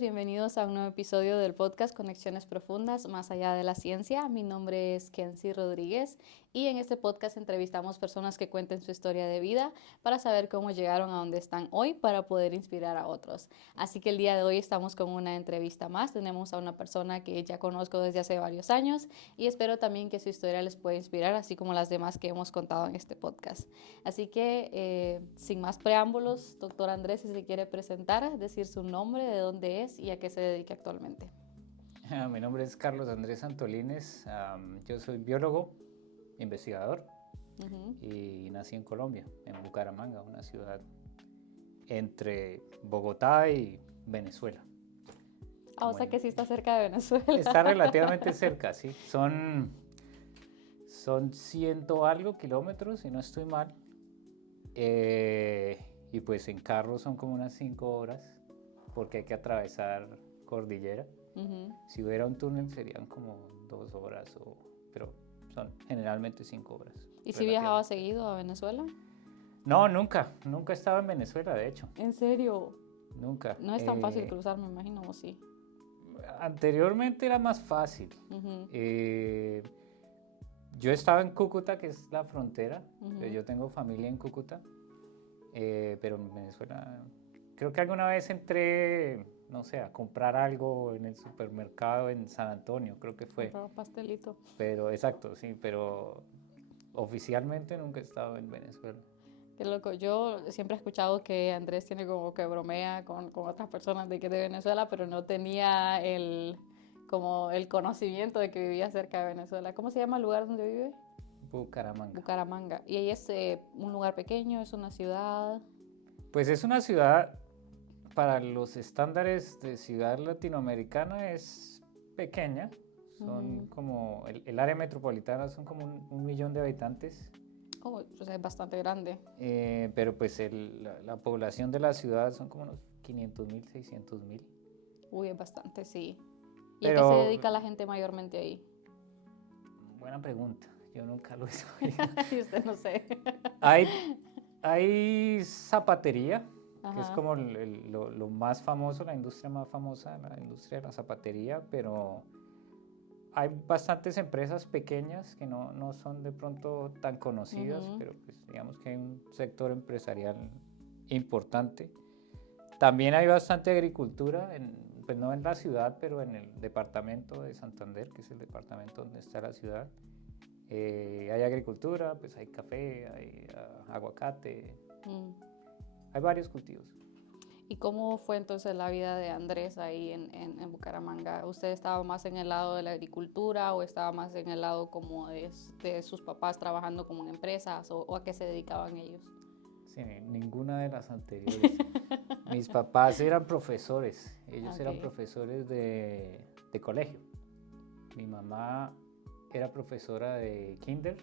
bienvenidos a un nuevo episodio del podcast Conexiones Profundas, más allá de la ciencia. Mi nombre es Kenzie Rodríguez y en este podcast entrevistamos personas que cuenten su historia de vida para saber cómo llegaron a donde están hoy para poder inspirar a otros. Así que el día de hoy estamos con una entrevista más. Tenemos a una persona que ya conozco desde hace varios años y espero también que su historia les pueda inspirar, así como las demás que hemos contado en este podcast. Así que, sin más preámbulos, doctor Andrés, si se quiere presentar, decir su nombre, de dónde es y a qué se dedica actualmente. Mi nombre es Carlos Andrés Antolines, yo soy biólogo, investigador y nací en Colombia, en Bucaramanga, una ciudad entre Bogotá y Venezuela. O sea que sí está cerca de Venezuela. Está relativamente cerca, sí. Son 100 algo kilómetros, si no estoy mal. Y pues en carro son como unas 5 horas, porque hay que atravesar cordillera. Si hubiera un túnel serían como 2 horas, pero son generalmente 5 horas. ¿Y si viajaba seguido a Venezuela? No, nunca he estado en Venezuela, de hecho. ¿En serio? Nunca. No es tan fácil cruzar, me imagino, ¿o sí? Anteriormente era más fácil. Yo estaba en Cúcuta, que es la frontera. Yo tengo familia en Cúcuta, pero en Venezuela creo que alguna vez entré, no sé, a comprar algo en el supermercado en San Antonio, creo que fue. Compraba pastelito. Pero, exacto, sí, pero oficialmente nunca he estado en Venezuela. Qué loco. Yo siempre he escuchado que Andrés tiene como que bromea con otras personas de que es de Venezuela, pero no tenía como el conocimiento de que vivía cerca de Venezuela. ¿Cómo se llama el lugar donde vive? Bucaramanga. Bucaramanga. ¿Y ahí es un lugar pequeño, es una ciudad? Pues es una ciudad, para los estándares de ciudad latinoamericana es pequeña. Son como, el área metropolitana son como un millón de habitantes. Oh, pues es bastante grande. Pero pues la población de la ciudad son como unos 500.000, 600.000. Uy, es bastante, sí. ¿Y pero, a qué se dedica la gente mayormente ahí? Buena pregunta, yo nunca lo he sabido. Y usted no sé. Hay zapatería, que es Ajá. como lo más famoso, la industria más famosa, la industria de la zapatería, pero hay bastantes empresas pequeñas que no son de pronto tan conocidas, pero pues digamos que hay un sector empresarial importante. También hay bastante agricultura, pues no en la ciudad, pero en el departamento de Santander, que es el departamento donde está la ciudad. Hay agricultura, pues hay café, hay aguacate, hay varios cultivos. ¿Y cómo fue entonces la vida de Andrés ahí en Bucaramanga? ¿Usted estaba más en el lado de la agricultura o estaba más en el lado como de sus papás trabajando como en empresas o a qué se dedicaban ellos? Sí, ninguna de las anteriores. Mis papás eran profesores, ellos eran profesores de colegio. Mi mamá era profesora de kinder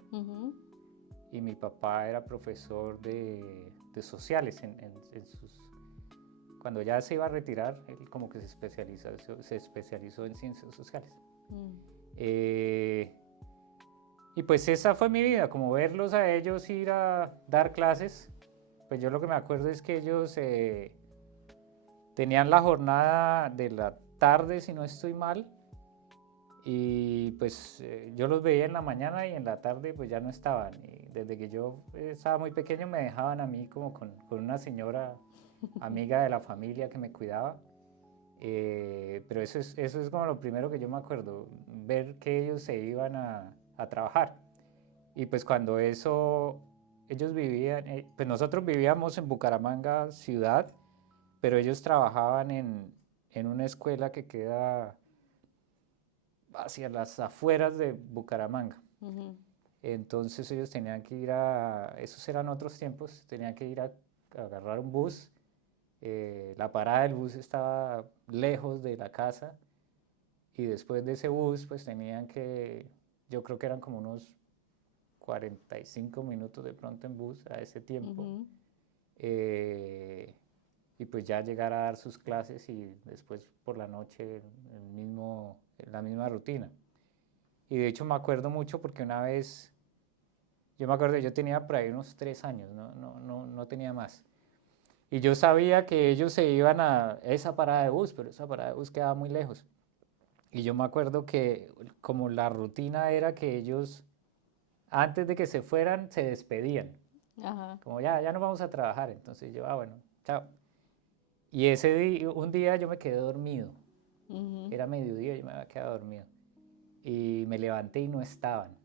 y mi papá era profesor de sociales cuando ya se iba a retirar, él como que se especializó en ciencias sociales. Y pues esa fue mi vida, como verlos a ellos ir a dar clases. Pues yo lo que me acuerdo es que ellos tenían la jornada de la tarde, si no estoy mal, y pues yo los veía en la mañana y en la tarde pues ya no estaban. Y desde que yo estaba muy pequeño me dejaban a mí como con una señora amiga de la familia que me cuidaba. Pero eso es como lo primero que yo me acuerdo, ver que ellos se iban a trabajar. Y pues cuando ellos vivían, pues nosotros vivíamos en Bucaramanga ciudad, pero ellos trabajaban en una escuela que queda hacia las afueras de Bucaramanga. Entonces ellos tenían que ir esos eran otros tiempos, tenían que ir a agarrar un bus. La parada del bus estaba lejos de la casa y después de ese bus pues tenían yo creo que eran como unos 45 minutos de pronto en bus a ese tiempo. Y pues ya llegar a dar sus clases y después por la noche la misma rutina. Y de hecho me acuerdo mucho porque una vez, yo me acuerdo, yo tenía por ahí unos 3 años, no tenía más. Y yo sabía que ellos se iban a esa parada de bus, pero esa parada de bus quedaba muy lejos. Y yo me acuerdo que como la rutina era que ellos, antes de que se fueran, se despedían. Ajá. Como ya no vamos a trabajar. Entonces yo, bueno, chao. Y ese día, un día yo me quedé dormido. Ujú. Era mediodía y yo me había quedado dormido. Y me levanté y no estaban.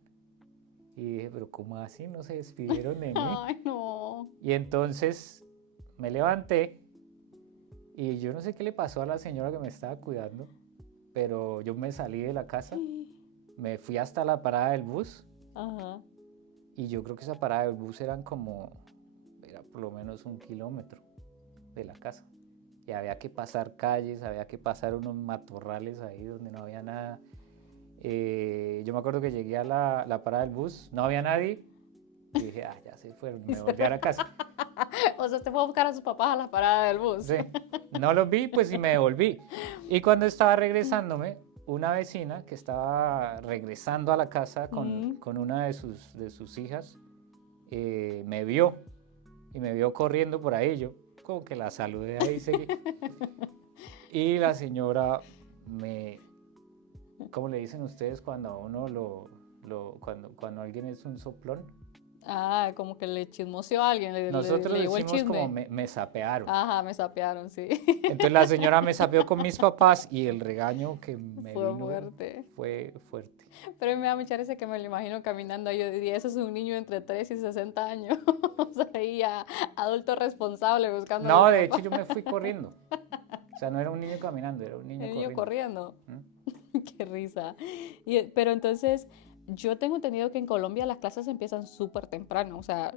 Y dije, pero ¿cómo así? No se despidieron de mí. Ay, no. Y entonces me levanté y yo no sé qué le pasó a la señora que me estaba cuidando, pero yo me salí de la casa, me fui hasta la parada del bus Ajá. y yo creo que esa parada del bus era por lo menos 1 kilómetro de la casa. Y había que pasar calles, había que pasar unos matorrales ahí donde no había nada. Yo me acuerdo que llegué a la parada del bus, no había nadie y dije, ya se fueron, me volví a la casa. O sea, usted fue a buscar a sus papás a la parada del bus. Sí, no los vi, pues y me devolví. Y cuando estaba regresándome, una vecina que estaba regresando a la casa con una de sus hijas, me vio y me vio corriendo por ahí. Yo como que la saludé ahí, seguí. Y la señora ¿cómo le dicen ustedes cuando a uno cuando alguien es un soplón? Ah, como que le chismoseó a alguien, Nosotros le llegó el decimos como chisme. me sapearon. Ajá, me sapearon, sí. Entonces la señora me sapeó con mis papás y el regaño que me Fue vino fuerte. fue fuerte. Pero me da mucha risa que me lo imagino caminando. Yo diría, eso es un niño entre 3 y 60 años. O sea, ahí ya adulto responsable buscando a No, su de hecho papá. yo me fui corriendo. O sea, no era un niño caminando, era un niño El niño corriendo. corriendo. ¿Mm? Qué risa. Pero entonces, yo tengo entendido que en Colombia las clases empiezan súper temprano. O sea,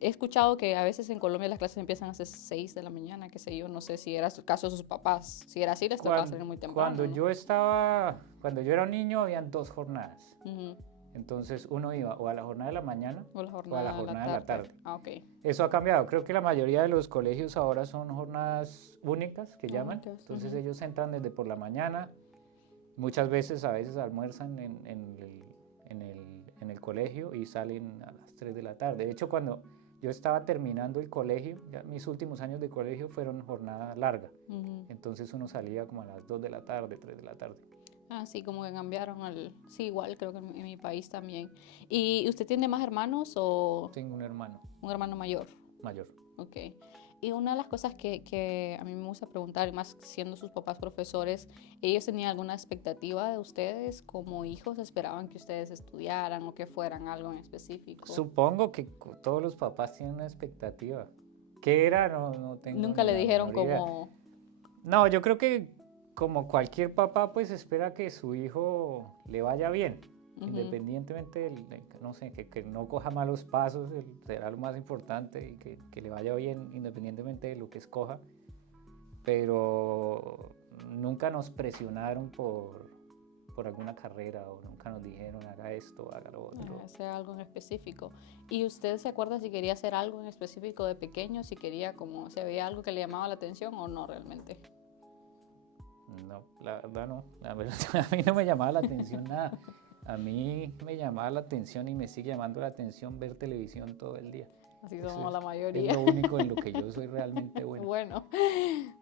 he escuchado que a veces en Colombia las clases empiezan a las 6 de la mañana, qué sé yo. No sé si era el caso de sus papás. Si era así, les tocaba salir muy temprano, ¿no? Cuando yo era un niño, habían 2 jornadas. Ujú. Entonces uno iba o a la jornada de la mañana O la o a la jornada de jornada de la tarde. Ah, ok. Eso ha cambiado. Creo que la mayoría de los colegios ahora son jornadas únicas que llaman. Únicas, Entonces ujú. ellos entran desde por la mañana. Muchas veces, a veces almuerzan en el colegio y salen a las 3 de la tarde. De hecho, cuando yo estaba terminando el colegio, ya mis últimos años de colegio fueron jornada larga. Ujú. Entonces uno salía como a las 2 de la tarde, 3 de la tarde. Ah, sí, como que cambiaron al... Sí, igual creo que en mi país también. ¿Y usted tiene más hermanos o Tengo un hermano un hermano mayor? mayor. Ok. Y una de las cosas que a mí me gusta preguntar, y más siendo sus papás profesores, ¿ellos tenían alguna expectativa de ustedes como hijos? ¿Esperaban que ustedes estudiaran o que fueran algo en específico? Supongo que todos los papás tienen una expectativa. ¿Qué era? No tengo Nunca ni le la dijeron menor idea. como... No, yo creo que como cualquier papá, pues espera que su hijo le vaya bien, Ujú. independientemente no sé, que no coja malos pasos, será lo más importante, y que le vaya bien independientemente de lo que escoja, pero nunca nos presionaron por alguna carrera o nunca nos dijeron haga esto, haga lo otro. Hacer algo en específico. ¿Y usted se acuerda si quería hacer algo en específico de pequeño? Si quería como, si había algo que le llamaba la atención o no realmente. No, la verdad no, la verdad a mí no me llamaba la atención nada. A mí me llamaba la atención y me sigue llamando la atención ver televisión todo el día. Así Eso somos la es mayoría. lo único en lo que yo soy realmente bueno. Bueno,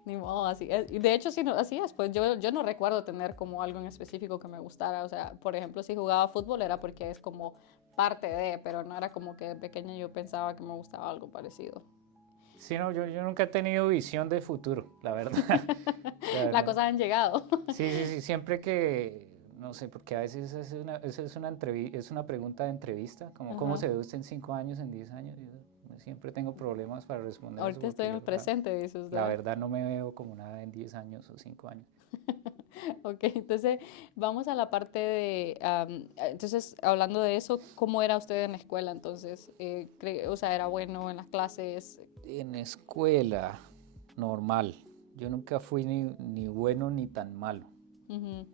ni modo, así es. Y de hecho, sí, así es, pues yo no recuerdo tener como algo en específico que me gustara. O sea, por ejemplo, si jugaba fútbol era porque es como parte de, pero no era como que de pequeña yo pensaba que me gustaba algo parecido. Sí, no, yo nunca he tenido visión de futuro, la verdad. O sea, Las cosas han llegado. sí, siempre que, no sé, porque a veces es una pregunta de entrevista, como cómo Ajá. se ve usted en 5 años, en 10 años. Y yo siempre tengo problemas para responder eso Ahorita estoy porque en yo el presente, dice la usted. verdad no me veo como nada en 10 años o 5 años. Ok, entonces vamos a la parte de, entonces hablando de eso, ¿cómo era usted en la escuela? Entonces, o sea, ¿era bueno en las clases? En escuela, normal. Yo nunca fui ni bueno ni tan malo. Ujú.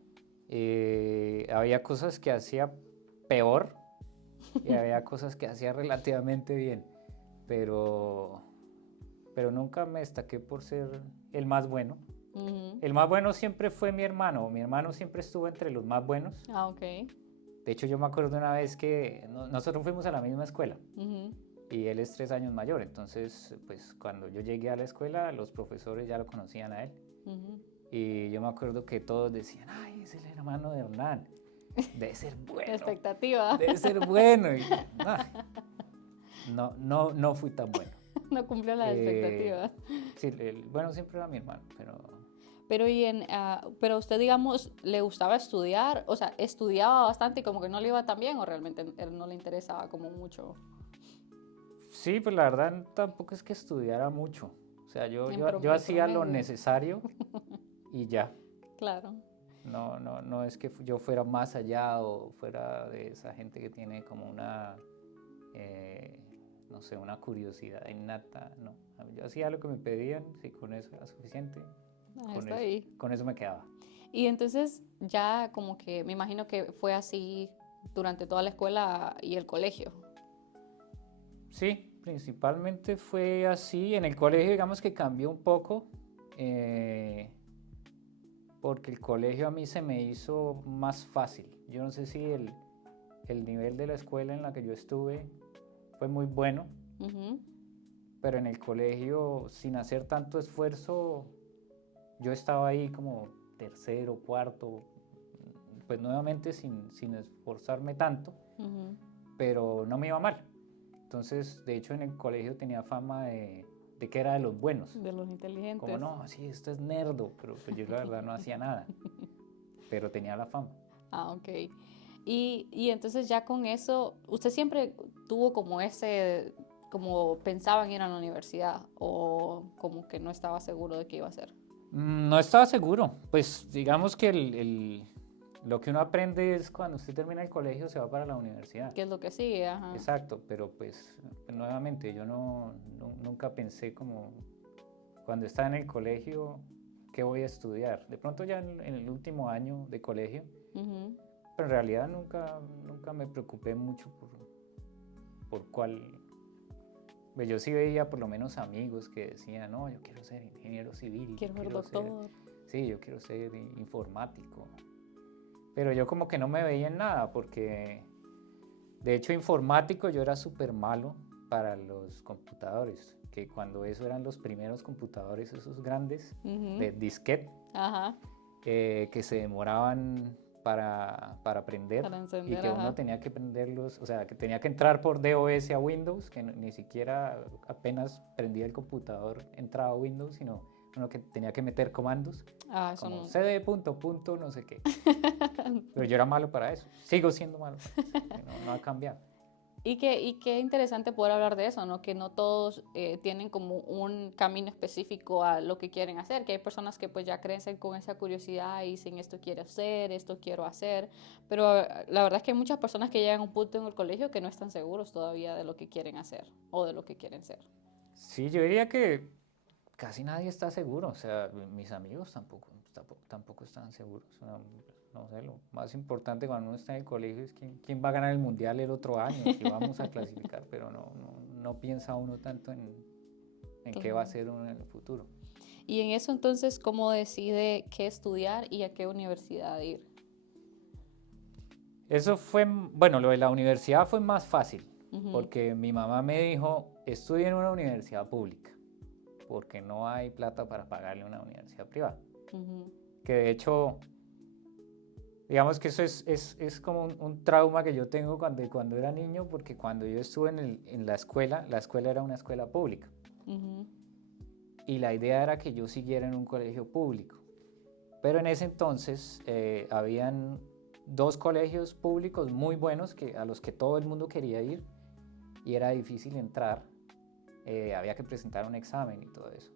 Había cosas que hacía peor y había cosas que hacía relativamente bien, pero, pero nunca me destaqué por ser el más bueno. Ujú. El más bueno siempre fue mi hermano siempre estuvo entre los más buenos. Ah, ok. De hecho, yo me acuerdo una vez que nosotros fuimos a la misma escuela Ujú. y él es 3 años mayor. Entonces, pues cuando yo llegué a la escuela, los profesores ya lo conocían a él. Y yo me acuerdo que todos decían, ay, es el hermano de Hernán, debe ser bueno. Expectativa. Debe ser bueno. Y, no fui tan bueno. No cumplió las expectativas. Sí, bueno, siempre era mi hermano, pero... Pero usted, digamos, ¿le gustaba estudiar? O sea, ¿estudiaba bastante y como que no le iba tan bien o realmente él no le interesaba como mucho? Sí, pues la verdad tampoco es que estudiara mucho. O sea, yo hacía lo promedio. necesario y ya. Claro. No es que yo fuera más allá o fuera de esa gente que tiene como una, no sé, una curiosidad innata, no. Yo hacía lo que me pedían, sí, con eso era suficiente. Está ahí. Con eso me quedaba. Y entonces ya como que me imagino que fue así durante toda la escuela y el colegio. Sí, principalmente fue así. En el colegio digamos que cambió un poco, porque el colegio a mí se me hizo más fácil. Yo no sé si el nivel de la escuela en la que yo estuve fue muy bueno, pero en el colegio sin hacer tanto esfuerzo, yo estaba ahí como tercero, cuarto, pues nuevamente sin esforzarme tanto, pero no me iba mal. Entonces, de hecho, en el colegio tenía fama de que era de los buenos. De los inteligentes. Como no, sí, esto es nerdo, pero pues yo la verdad no hacía nada, pero tenía la fama. Ah, ok. Y entonces ya con eso, ¿usted siempre tuvo como como pensaba en ir a la universidad o como que no estaba seguro de qué iba a hacer? No estaba seguro, pues digamos que lo que uno aprende es cuando usted termina el colegio se va para la universidad. ¿Qué es lo que sigue? Ajá. Exacto, pero pues nuevamente yo nunca pensé como cuando estaba en el colegio qué voy a estudiar. De pronto ya en el último año de colegio, pero en realidad nunca me preocupé mucho por cuál. Pues yo sí veía por lo menos amigos que decían, no, yo quiero ser ingeniero civil. Quiero ser doctor. Sí, yo quiero ser informático. Pero yo como que no me veía en nada porque, de hecho, informático yo era súper malo para los computadores, que cuando eso eran los primeros computadores, esos grandes, de disquete, que se demoraban para aprender, para encender, y que uno tenía que prenderlos, o sea, que tenía que entrar por DOS a Windows, que ni siquiera apenas prendía el computador, entraba a Windows, sino uno que tenía que meter comandos, como cd punto no sé qué. Pero yo era malo para eso, sigo siendo malo para eso, no ha cambiado. Y qué interesante poder hablar de eso, ¿no? Que no todos tienen como un camino específico a lo que quieren hacer, que hay personas que pues ya crecen con esa curiosidad y dicen esto quiero hacer, esto quiero hacer, pero la verdad es que hay muchas personas que llegan a un punto en el colegio que no están seguros todavía de lo que quieren hacer o de lo que quieren ser. Sí, yo diría que casi nadie está seguro, o sea, mis amigos tampoco están seguros. No sé, lo más importante cuando uno está en el colegio es quién va a ganar el mundial el otro año, si vamos a clasificar, pero no piensa uno tanto en qué va a ser uno en el futuro. Y en eso entonces, ¿cómo decide qué estudiar y a qué universidad ir? Eso fue, bueno, lo de la universidad fue más fácil, porque mi mamá me dijo, estudie en una universidad pública, porque no hay plata para pagarle una universidad privada. Que de hecho, digamos que eso es como un trauma que yo tengo cuando era niño, porque cuando yo estuve en la escuela era una escuela pública. Y la idea era que yo siguiera en un colegio público. Pero en ese entonces habían 2 colegios públicos muy buenos a los que todo el mundo quería ir y era difícil entrar. Había que presentar un examen y todo eso.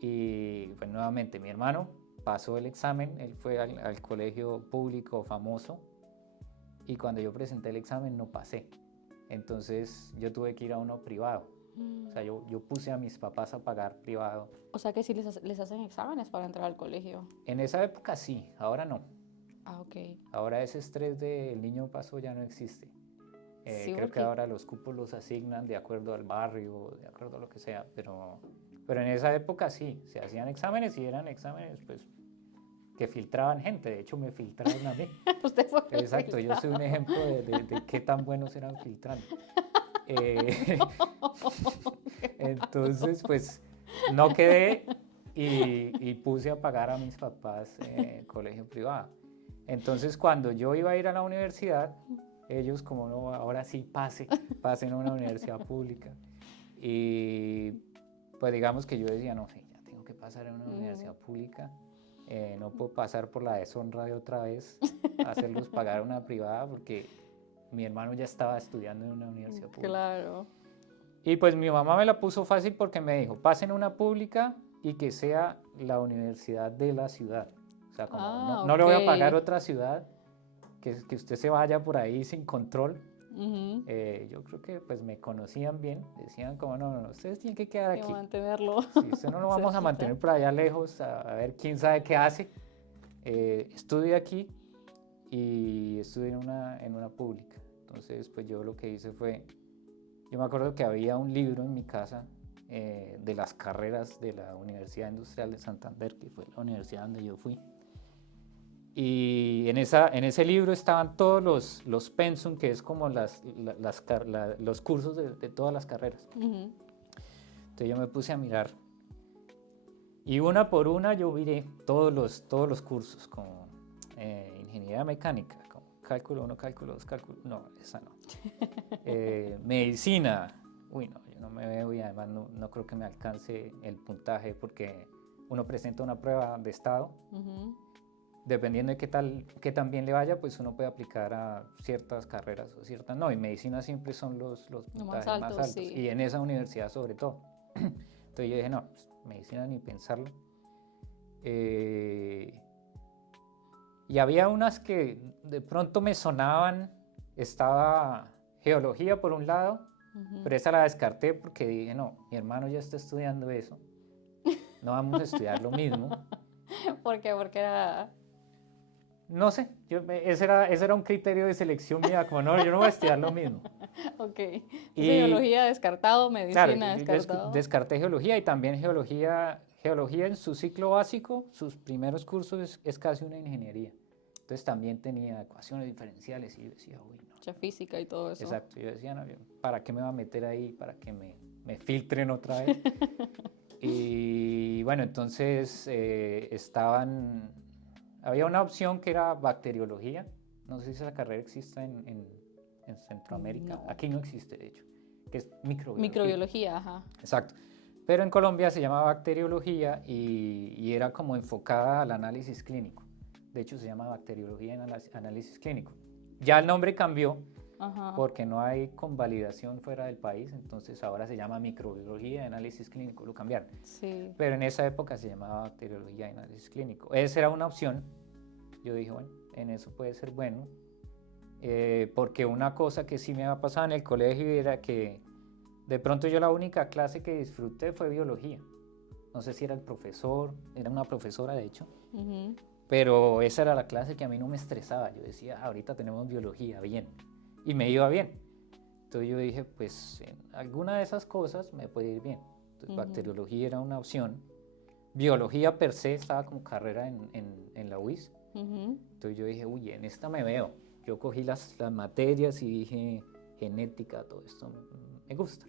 Y pues nuevamente mi hermano pasó el examen, él fue al colegio público famoso y cuando yo presenté el examen no pasé. Entonces yo tuve que ir a uno privado. O sea, yo puse a mis papás a pagar privado. O sea que sí les hacen exámenes para entrar al colegio. En esa época sí, ahora no. Ah, ok. Ahora ese estrés del niño pasó ya no existe. Sí, creo que ahora los cupos los asignan de acuerdo al barrio, de acuerdo a lo que sea, pero en esa época sí, se hacían exámenes y eran exámenes pues que filtraban gente, de hecho me filtraron a mí. Usted fue Exacto, filtrado. yo soy un ejemplo de qué tan buenos eran filtrando. Eh, entonces, pues no quedé y puse a pagar a mis papás colegio privado. Entonces, cuando yo iba a ir a la universidad, ellos como no, ahora sí pasen a una universidad pública. Y pues digamos que yo decía, no sé, ya tengo que pasar a una universidad pública, no puedo pasar por la deshonra de otra vez, hacerlos pagar una privada porque mi hermano ya estaba estudiando en una universidad pública. Claro. Y pues mi mamá me la puso fácil porque me dijo, pasen a una pública y que sea la universidad de la ciudad. O sea, como no le voy a pagar otra ciudad, que usted se vaya por ahí sin control. Yo creo que pues me conocían bien, decían como no, ustedes tienen que quedar aquí. Mantenerlo. Sí, usted no lo vamos a mantener por allá lejos, a ver quién sabe qué hace. Estudie aquí y estudie en una pública. Entonces pues yo lo que hice fue, yo me acuerdo que había un libro en mi casa de las carreras de la Universidad Industrial de Santander, que fue la universidad donde yo fui. Y en ese libro estaban todos los pensum, que es como los cursos de todas las carreras. Entonces yo me puse a mirar. Y una por una yo miré todos los cursos, como ingeniería mecánica, como cálculo 1, cálculo 2, cálculo... No, esa no. Medicina. Uy, no, yo no me veo y además no creo que me alcance el puntaje porque uno presenta una prueba de estado. Dependiendo de qué tan bien le vaya, pues uno puede aplicar a ciertas carreras o ciertas no, y medicina siempre son los puntajes más altos, sí. Y en esa universidad sobre todo. Entonces yo dije, no, pues, medicina ni pensarlo. Y había unas que de pronto me sonaban, estaba geología por un lado, pero esa la descarté porque dije, no, mi hermano ya está estudiando eso, no vamos a estudiar lo mismo. ¿Por qué? Porque era... No sé, ese era un criterio de selección mía, como no, yo no voy a estudiar lo mismo. Ok, geología descartado, medicina claro, descartado. Descarté geología y también geología en su ciclo básico, sus primeros cursos es casi una ingeniería. Entonces también tenía ecuaciones diferenciales y yo decía, uy, no. Mucha física y todo eso. Exacto, yo decía, no, ¿para qué me va a meter ahí? ¿Para que me filtren otra vez? Y bueno, entonces había una opción que era bacteriología, no sé si esa carrera existe en Centroamérica, no. Aquí no existe de hecho, que es microbiología. Microbiología, ajá. Exacto, pero en Colombia se llama bacteriología y era como enfocada al análisis clínico, de hecho se llama bacteriología en análisis clínico. Ya el nombre cambió porque no hay convalidación fuera del país, entonces ahora se llama microbiología de análisis clínico, lo cambiaron. Sí. Pero en esa época se llamaba bacteriología de análisis clínico. Esa era una opción. Yo dije, bueno, en eso puede ser bueno, porque una cosa que sí me había pasado en el colegio era que de pronto yo la única clase que disfruté fue biología. No sé si era el profesor, era una profesora de hecho, pero esa era la clase que a mí no me estresaba. Yo decía, ahorita tenemos biología, bien. Y me iba bien. Entonces yo dije, pues en alguna de esas cosas me puede ir bien. Entonces bacteriología era una opción. Biología per se estaba como carrera en la UIS. Entonces yo dije, uy, en esta me veo. Yo cogí las materias y dije, genética, todo esto me gusta.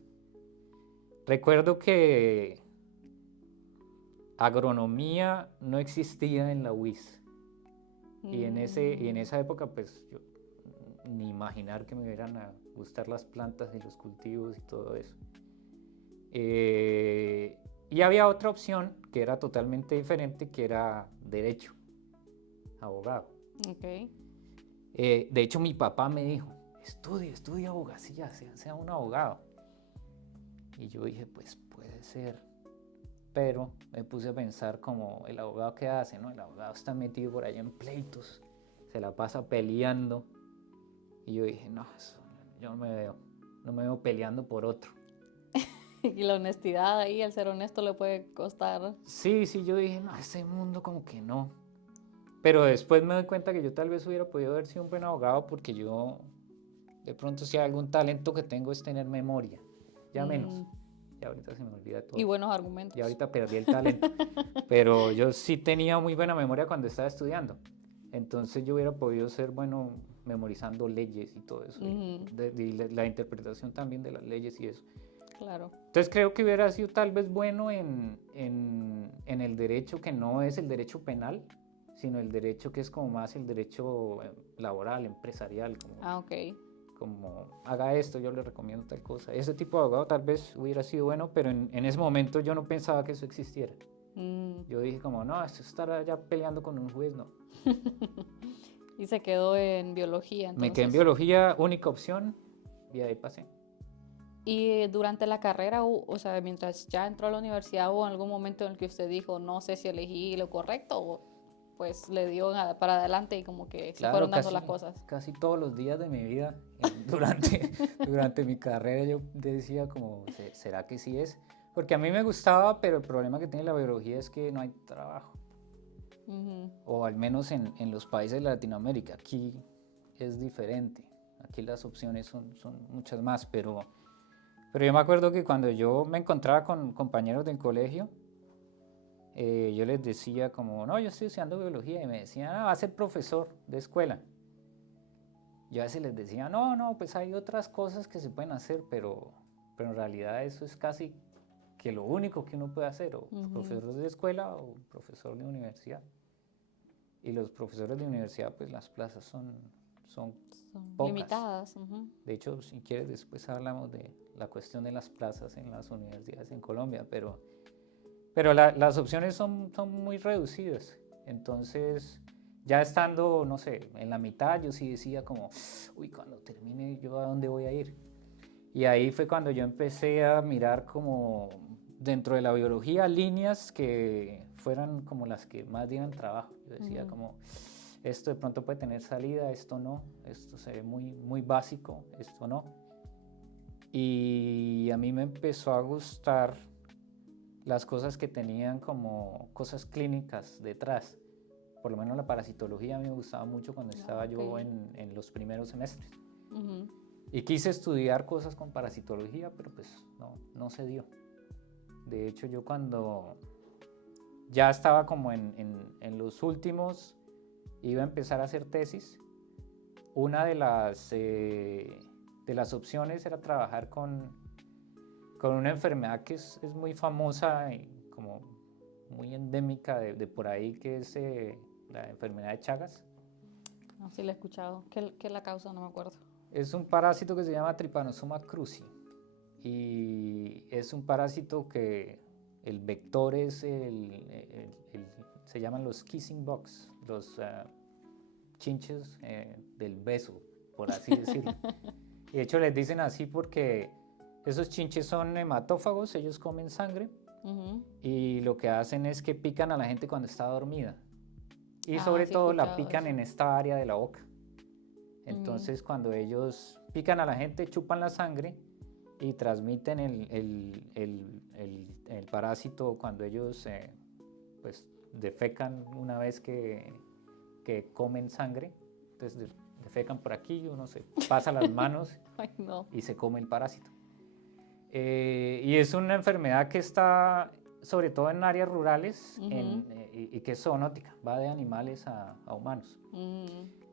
Recuerdo que agronomía no existía en la UIS. Y en esa época, pues yo ni imaginar que me hubieran a gustar las plantas y los cultivos y todo eso. Y había otra opción que era totalmente diferente, que era derecho, abogado. Okay. De hecho, mi papá me dijo, estudie abogacía, sea un abogado. Y yo dije, pues puede ser. Pero me puse a pensar como el abogado que hace, ¿no? El abogado está metido por allá en pleitos, se la pasa peleando. Y yo dije, no, yo no me veo peleando por otro. Y la honestidad ahí, el ser honesto le puede costar. Sí, yo dije, no, ese mundo como que no. Pero después me doy cuenta que yo tal vez hubiera podido haber sido un buen abogado porque yo, de pronto si algún talento que tengo es tener memoria, ya menos. Y ahorita se me olvida todo. Y buenos argumentos. Y ahorita perdí el talento. Pero yo sí tenía muy buena memoria cuando estaba estudiando. Entonces yo hubiera podido ser bueno memorizando leyes y todo eso, y la interpretación también de las leyes y eso. Claro. Entonces creo que hubiera sido tal vez bueno en el derecho que no es el derecho penal, sino el derecho que es como más el derecho laboral, empresarial, como haga esto, yo le recomiendo tal cosa. Ese tipo de abogado tal vez hubiera sido bueno, pero en ese momento yo no pensaba que eso existiera. Yo dije como, no, esto estará ya peleando con un juez, no. Y se quedó en biología, entonces. Me quedé en biología, única opción, y ahí pasé. Y durante la carrera, o sea, mientras ya entró a la universidad, ¿hubo algún momento en el que usted dijo, no sé si elegí lo correcto, o pues le dio para adelante y como que se fueron dando las cosas? Casi todos los días de mi vida, durante mi carrera, yo decía como, ¿será que sí es? Porque a mí me gustaba, pero el problema que tiene la biología es que no hay trabajo. O al menos en los países de Latinoamérica. Aquí es diferente. Aquí las opciones son muchas más, pero yo me acuerdo que cuando yo me encontraba con compañeros del colegio, yo les decía como, no, yo estoy estudiando biología, y me decían, va a ser profesor de escuela. Yo a veces les decía, no, pues hay otras cosas que se pueden hacer, pero en realidad eso es casi que lo único que uno puede hacer, o profesor de escuela o profesor de universidad. Y los profesores de universidad, pues las plazas son pocas. Limitadas. De hecho, si quieres, después hablamos de la cuestión de las plazas en las universidades en Colombia, pero las opciones son muy reducidas. Entonces, ya estando, no sé, en la mitad, yo sí decía como, uy, cuando termine, ¿yo a dónde voy a ir? Y ahí fue cuando yo empecé a mirar como dentro de la biología líneas que fueran como las que más dieran trabajo. Yo decía como, esto de pronto puede tener salida, esto no, esto se ve muy básico, esto no. Y a mí me empezó a gustar las cosas que tenían como cosas clínicas detrás. Por lo menos la parasitología a mí me gustaba mucho cuando estaba yo en los primeros semestres. Y quise estudiar cosas con parasitología, pero pues no se dio. De hecho, yo cuando ya estaba como en los últimos, iba a empezar a hacer tesis, una de las opciones era trabajar con una enfermedad que es muy famosa y como muy endémica de por ahí, que es la enfermedad de Chagas. No, sí la he escuchado. ¿Qué la causa? No me acuerdo. Es un parásito que se llama Trypanosoma cruzi y es un parásito que el vector es se llaman los kissing bugs, los chinches del beso, por así decirlo. Y de hecho les dicen así porque esos chinches son hematófagos, ellos comen sangre y lo que hacen es que pican a la gente cuando está dormida. Y sobre todo la pican en esta área de la boca. Entonces cuando ellos pican a la gente, chupan la sangre y transmiten el parásito cuando ellos pues defecan una vez que comen sangre. Entonces defecan por aquí, uno se pasa las manos y se come el parásito. Y es una enfermedad que está sobre todo en áreas rurales y que es zoonótica, va de animales a humanos.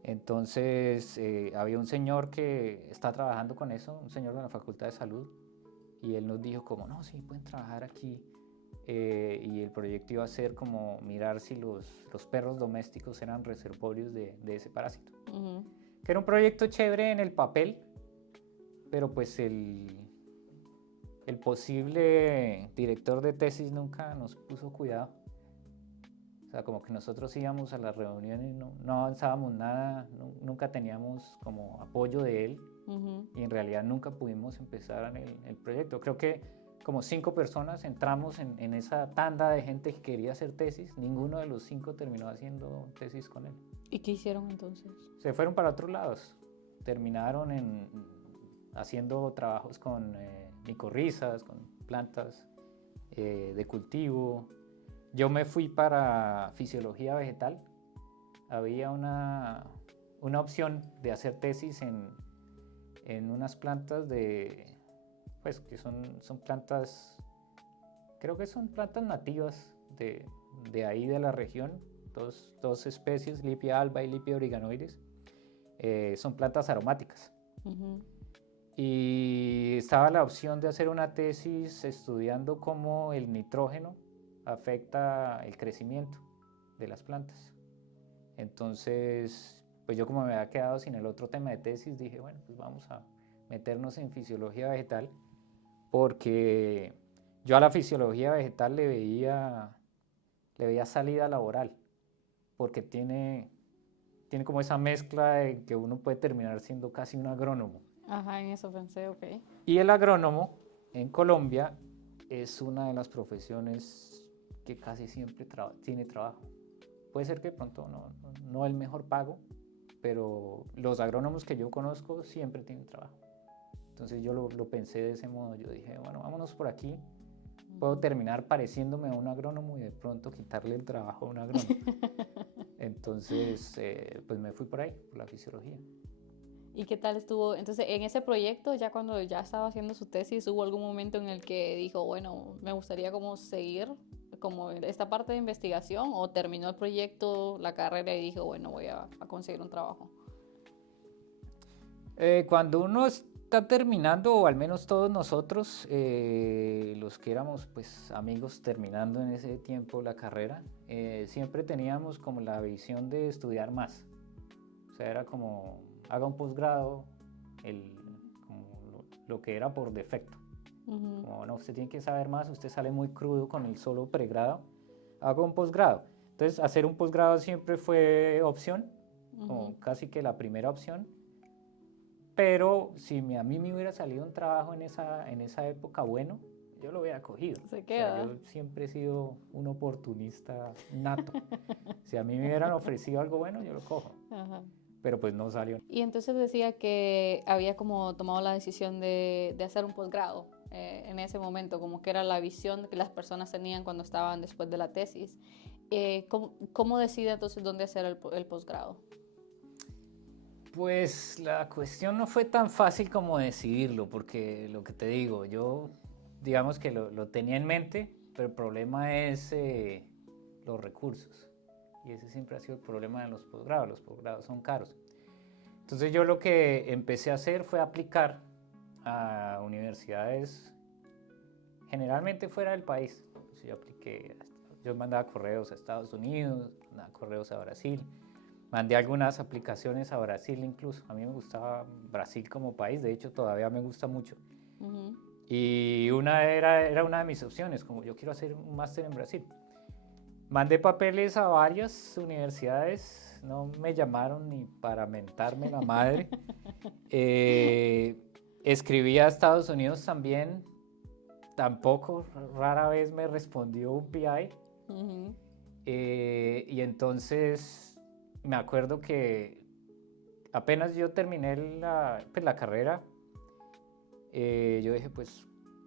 Entonces había un señor que está trabajando con eso, un señor de la Facultad de Salud, y él nos dijo como, no, sí, pueden trabajar aquí. Y el proyecto iba a ser como mirar si los perros domésticos eran reservorios de ese parásito. Que era un proyecto chévere en el papel, pero pues el posible director de tesis nunca nos puso cuidado. O sea, como que nosotros íbamos a las reuniones y no avanzábamos nada, nunca teníamos como apoyo de él y en realidad nunca pudimos empezar el proyecto. Creo que como 5 personas entramos en esa tanda de gente que quería hacer tesis, ninguno de los 5 terminó haciendo tesis con él. ¿Y qué hicieron entonces? Se fueron para otros lados, terminaron haciendo trabajos con micorrizas, con plantas de cultivo. Yo me fui para fisiología vegetal. Había una opción de hacer tesis en unas plantas pues que son plantas, creo que son plantas nativas de ahí de la región, dos especies, Lipia alba y Lipia origanoides. son plantas aromáticas. Ujú. Y estaba la opción de hacer una tesis estudiando cómo el nitrógeno afecta el crecimiento de las plantas. Entonces, pues yo como me había quedado sin el otro tema de tesis, dije, bueno, pues vamos a meternos en fisiología vegetal, porque yo a la fisiología vegetal le veía salida laboral, porque tiene como esa mezcla de que uno puede terminar siendo casi un agrónomo. Ajá, en eso pensé, ok. Y el agrónomo en Colombia es una de las profesiones que casi siempre tiene trabajo. Puede ser que de pronto no el mejor pago, pero los agrónomos que yo conozco siempre tienen trabajo. Entonces yo lo pensé de ese modo, yo dije, bueno, vámonos por aquí, puedo terminar pareciéndome a un agrónomo y de pronto quitarle el trabajo a un agrónomo. Entonces, pues me fui por ahí, por la fisiología. ¿Y qué tal estuvo? Entonces, en ese proyecto, ya cuando ya estaba haciendo su tesis, ¿hubo algún momento en el que dijo, bueno, me gustaría como seguir como esta parte de investigación, o terminó el proyecto, la carrera y dijo, bueno, voy a conseguir un trabajo? Cuando uno está terminando, o al menos todos nosotros, los que éramos pues amigos terminando en ese tiempo la carrera, siempre teníamos como la visión de estudiar más. O sea, era como, haga un posgrado, como lo que era por defecto. Ujú. Como, no, usted tiene que saber más, usted sale muy crudo con el solo pregrado, haga un posgrado. Entonces, hacer un posgrado siempre fue opción, como Ujú. casi que la primera opción. Pero si a mí me hubiera salido un trabajo en esa época bueno, yo lo hubiera cogido. Se O sea, queda. yo siempre he sido un oportunista nato. Si a mí me hubieran ofrecido algo bueno, yo lo cojo. Ajá. Pero pues no salió. Y entonces decía que había como tomado la decisión de hacer un posgrado en ese momento, como que era la visión que las personas tenían cuando estaban después de la tesis. ¿Cómo decide entonces dónde hacer el posgrado? Pues la cuestión no fue tan fácil como decidirlo, porque lo que te digo, yo digamos que lo tenía en mente, pero el problema es los recursos. Y ese siempre ha sido el problema de los posgrados son caros. Entonces yo lo que empecé a hacer fue aplicar a universidades generalmente fuera del país. Entonces yo mandaba correos a Estados Unidos, mandaba correos a Brasil, mandé algunas aplicaciones a Brasil incluso. A mí me gustaba Brasil como país, de hecho todavía me gusta mucho. Ujú. Y era una de mis opciones, como yo quiero hacer un máster en Brasil. Mandé papeles a varias universidades, no me llamaron ni para mentarme la madre. Escribí a Estados Unidos también, tampoco, rara vez me respondió un PI. Ujú. Y entonces me acuerdo que apenas yo terminé la carrera, yo dije, pues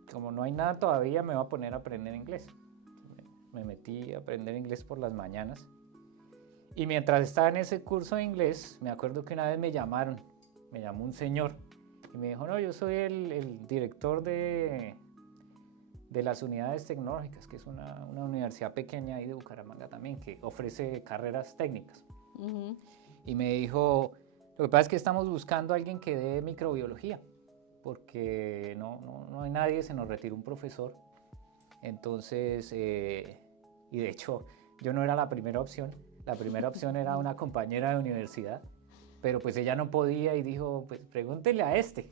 como no hay nada todavía, me voy a poner a aprender inglés. Me metí a aprender inglés por las mañanas. Y mientras estaba en ese curso de inglés, me acuerdo que una vez me llamó un señor y me dijo, no, yo soy el director de las unidades tecnológicas, que es una universidad pequeña ahí de Bucaramanga también, que ofrece carreras técnicas. Ujú. Y me dijo, lo que pasa es que estamos buscando a alguien que dé microbiología, porque no hay nadie, se nos retiró un profesor. Entonces, y de hecho, yo no era la primera opción. La primera opción era una compañera de universidad, pero pues ella no podía y dijo, pues pregúntele a este.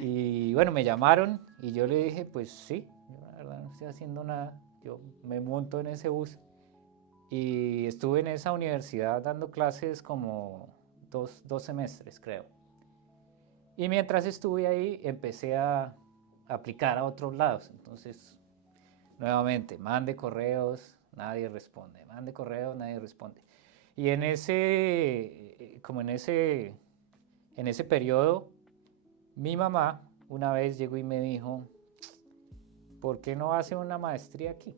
Y bueno, me llamaron y yo le dije, pues sí, yo la verdad no estoy haciendo nada. Yo me monto en ese bus y estuve en esa universidad dando clases como dos semestres, creo. Y mientras estuve ahí, empecé a aplicar a otros lados. Entonces, nuevamente, mande correos, nadie responde. Mande correos, nadie responde. Y como en ese periodo, mi mamá una vez llegó y me dijo, ¿por qué no hace una maestría aquí?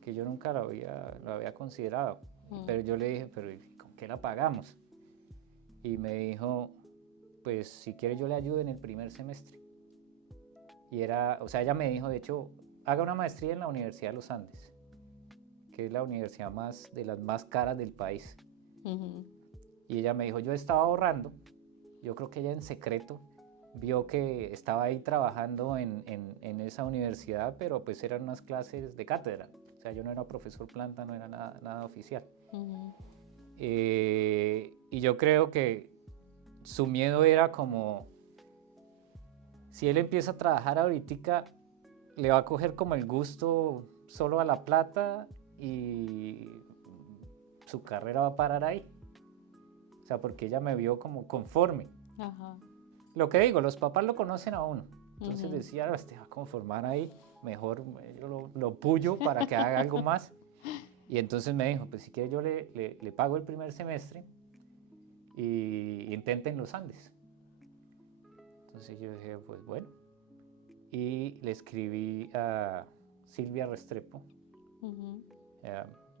Que yo nunca lo había considerado. Pero yo le dije, pero ¿con qué la pagamos? Y me dijo, pues si quiere yo le ayudo en el primer semestre. Y o sea, ella me dijo, de hecho, haga una maestría en la Universidad de los Andes, que es la universidad de las más caras del país. Ujú. Y ella me dijo, yo estaba ahorrando. Yo creo que ella en secreto vio que estaba ahí trabajando en esa universidad, pero pues eran unas clases de cátedra. O sea, yo no era profesor planta, no era nada oficial. Y yo creo que su miedo era como, si él empieza a trabajar ahorita, le va a coger como el gusto solo a la plata y su carrera va a parar ahí. O sea, porque ella me vio como conforme. Ajá. Lo que digo, los papás lo conocen a uno. Entonces decía, este va a conformar ahí, mejor yo lo puyo para que haga algo más. Y entonces me dijo, pues si quiere yo le pago el primer semestre y intente en los Andes. Entonces yo dije, pues bueno. Y le escribí a Silvia Restrepo,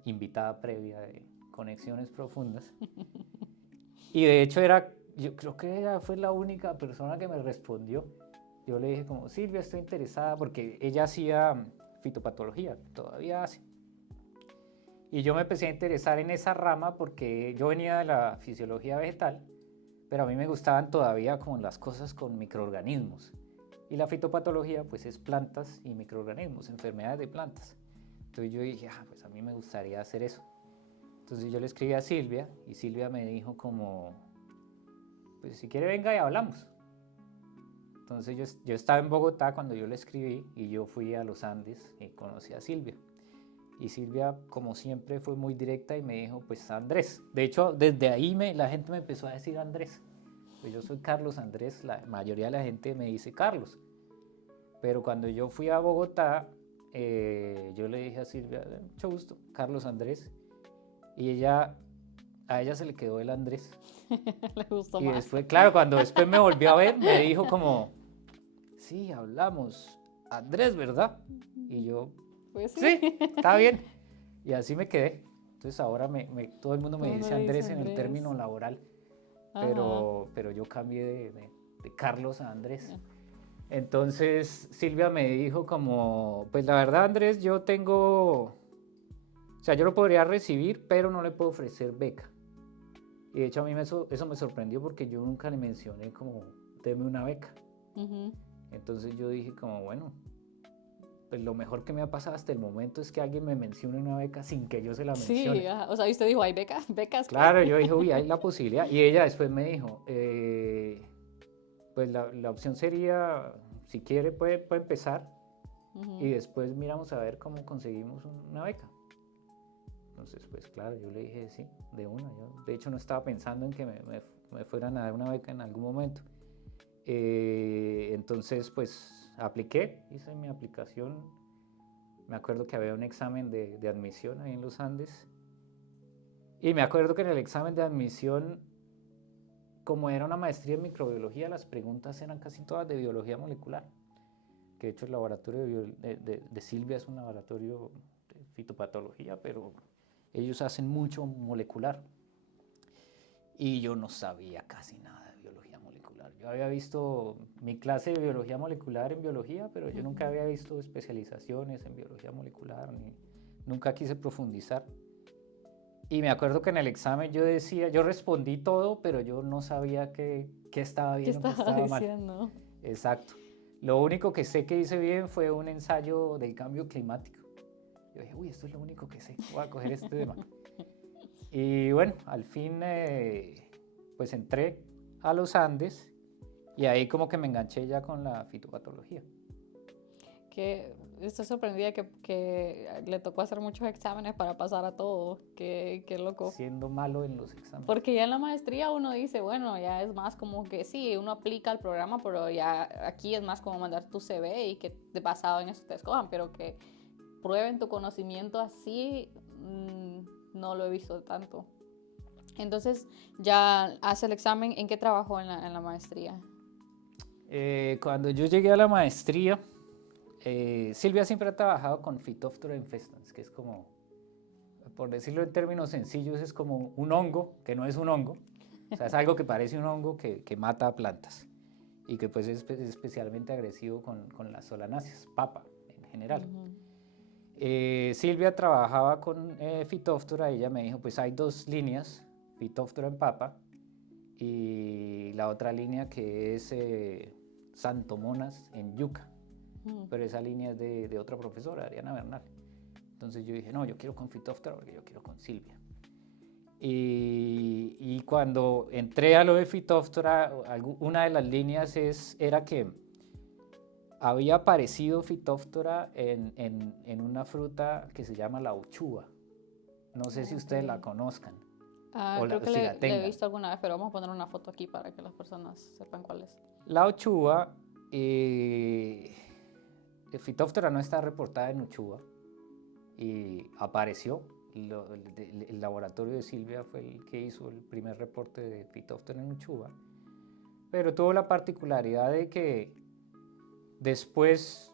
invitada previa de Conexiones Profundas. Y de hecho yo creo que ella fue la única persona que me respondió. Yo le dije como, Silvia, estoy interesada, porque ella hacía fitopatología, todavía hace. Y yo me empecé a interesar en esa rama porque yo venía de la fisiología vegetal, pero a mí me gustaban todavía como las cosas con microorganismos. Y la fitopatología pues es plantas y microorganismos, enfermedades de plantas. Entonces yo dije, pues a mí me gustaría hacer eso. Entonces yo le escribí a Silvia y Silvia me dijo como, pues si quiere venga y hablamos. Entonces yo estaba en Bogotá cuando yo le escribí y yo fui a los Andes y conocí a Silvia. Y Silvia, como siempre, fue muy directa y me dijo, pues Andrés. De hecho, desde ahí la gente me empezó a decir Andrés. Pues yo soy Carlos Andrés, la mayoría de la gente me dice Carlos. Pero cuando yo fui a Bogotá, yo le dije a Silvia, mucho gusto, Carlos Andrés. Y a ella se le quedó el Andrés. Le gustó y más. Después, claro, cuando después me volvió a ver, me dijo como, sí, hablamos, Andrés, ¿verdad? Y yo, pues sí, está bien. Y así me quedé. Entonces ahora todo el mundo me dice Andrés en el término laboral, pero yo cambié de Carlos a Andrés. Entonces Silvia me dijo como, pues la verdad Andrés, yo lo podría recibir, pero no le puedo ofrecer beca. Y de hecho a mí eso me sorprendió porque yo nunca le mencioné como, deme una beca. Entonces yo dije como, bueno, pues lo mejor que me ha pasado hasta el momento es que alguien me mencione una beca sin que yo se la mencione. Sí, o sea, usted dijo, ¿hay becas? Claro, yo dije, uy, hay la posibilidad. Y ella después me dijo, pues la opción sería, si quiere puede empezar y después miramos a ver cómo conseguimos una beca. Entonces, pues claro, yo le dije sí, de una. Yo, de hecho, no estaba pensando en que me fueran a dar una beca en algún momento. Entonces, pues apliqué, hice mi aplicación. Me acuerdo que había un examen de admisión ahí en los Andes. Y me acuerdo que en el examen de admisión, como era una maestría en microbiología, las preguntas eran casi todas de biología molecular. Que de hecho el laboratorio de Silvia es un laboratorio de fitopatología, pero ellos hacen mucho molecular. Y yo no sabía casi nada de biología molecular. Yo había visto mi clase de biología molecular en biología, pero yo nunca había visto especializaciones en biología molecular, nunca quise profundizar. Y me acuerdo que en el examen yo respondí todo, pero yo no sabía qué estaba bien o qué estaba diciendo? Mal. Exacto. Lo único que sé que hice bien fue un ensayo del cambio climático. Yo dije, uy, esto es lo único que sé, voy a coger este tema. Y bueno, al fin pues entré a los Andes y ahí como que me enganché ya con la fitopatología. Que estoy sorprendida que le tocó hacer muchos exámenes para pasar a todo. Qué loco. Siendo malo en los exámenes. Porque ya en la maestría uno dice, bueno, ya es más como que sí, uno aplica el programa, pero ya aquí es más como mandar tu CV y que basado en eso te escojan, pero que prueben tu conocimiento así, no lo he visto tanto. Entonces, ya hace el examen, ¿en qué trabajó en la maestría? Cuando yo llegué a la maestría, Silvia siempre ha trabajado con Phytophthora infestans, que es como, por decirlo en términos sencillos, es como un hongo, que no es un hongo, o sea, es algo que parece un hongo que mata a plantas y que pues es especialmente agresivo con las solanáceas, papa en general. Silvia trabajaba con Phytophthora y ella me dijo, pues hay dos líneas Phytophthora en papa, y la otra línea que es Xanthomonas en yuca, pero esa línea es de otra profesora, Ariana Bernal. Entonces yo dije, no, yo quiero con Phytophthora porque yo quiero con Silvia. Y cuando entré a lo de Phytophthora, una de las líneas era que había aparecido Phytophthora en una fruta que se llama la uchuva. No sé si ustedes la conozcan. Creo que si la le he visto alguna vez, pero vamos a poner una foto aquí para que las personas sepan cuál es. La uchuva, Phytophthora no está reportada en uchuva y apareció. El laboratorio de Silvia fue el que hizo el primer reporte de Phytophthora en uchuva, pero tuvo la particularidad de que después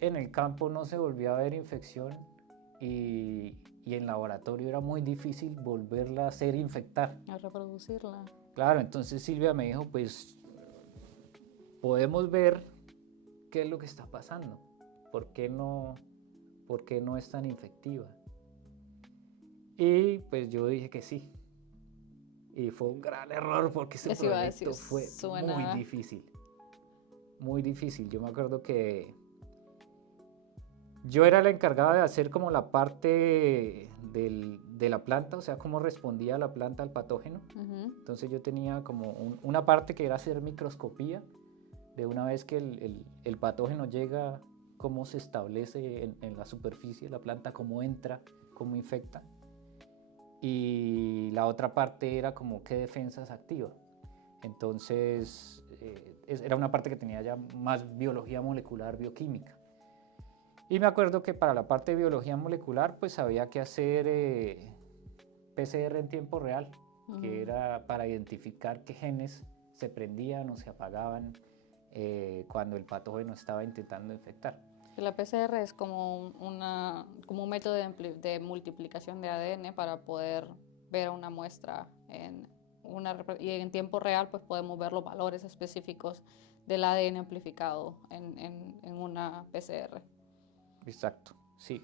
en el campo no se volvió a ver infección y en laboratorio era muy difícil volverla a hacer infectar. A reproducirla. Claro, entonces Silvia me dijo, pues podemos ver qué es lo que está pasando, por qué no es tan infectiva. Y pues yo dije que sí. Y fue un gran error porque ese proyecto fue muy difícil. Muy difícil. Yo me acuerdo que yo era el encargado de hacer como la parte de la planta, o sea, cómo respondía la planta al patógeno. Entonces yo tenía como una parte que era hacer microscopía de una vez que el patógeno llega, cómo se establece en la superficie de la planta, cómo entra, cómo infecta. Y la otra parte era como qué defensas activa. Entonces era una parte que tenía ya más biología molecular, bioquímica. Y me acuerdo que para la parte de biología molecular pues había que hacer PCR en tiempo real, que era para identificar qué genes se prendían o se apagaban cuando el patógeno estaba intentando infectar. La PCR es como un método de multiplicación de ADN para poder ver una muestra y en tiempo real pues podemos ver los valores específicos del ADN amplificado en una PCR. Exacto, sí.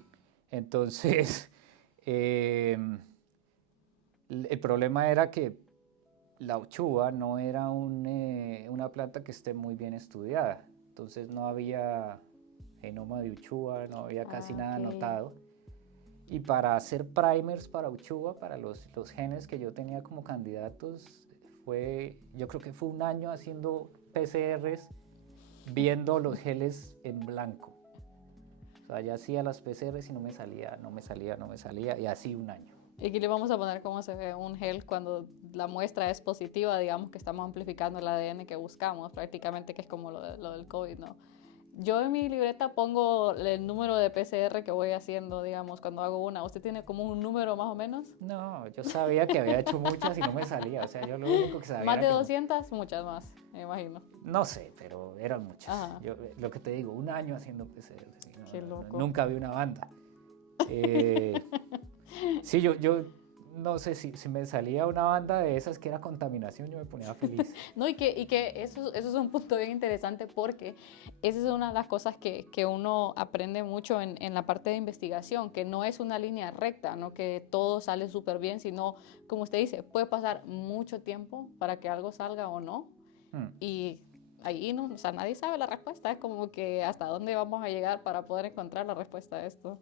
Entonces, el problema era que la uchuva no era una planta que esté muy bien estudiada. Entonces no había genoma de uchuva, no había casi nada anotado. Y para hacer primers para uchuva, para los genes que yo tenía como candidatos, yo creo que fue un año haciendo PCRs, viendo los geles en blanco. O sea, ya hacía las PCRs y no me salía, y así un año. Y aquí le vamos a poner cómo se ve un gel cuando la muestra es positiva, digamos que estamos amplificando el ADN que buscamos, prácticamente, que es como lo del COVID, ¿no? Yo en mi libreta pongo el número de PCR que voy haciendo, digamos, cuando hago una. ¿Usted tiene como un número más o menos? No, yo sabía que había hecho muchas y no me salía. O sea, yo lo único que sabía ¿Más de 200? Muchas más, me imagino. No sé, pero eran muchas. Yo, lo que te digo, un año haciendo PCR. Qué loco. Nunca vi una banda. Sí, yo no sé si me salía una banda de esas que era contaminación, yo me ponía feliz. No, y que eso es un punto bien interesante porque esa es una de las cosas que uno aprende mucho en la parte de investigación, que no es una línea recta, no que todo sale súper bien, sino, como usted dice, puede pasar mucho tiempo para que algo salga o no. Y ahí no, o sea, nadie sabe la respuesta, es como que hasta dónde vamos a llegar para poder encontrar la respuesta a esto.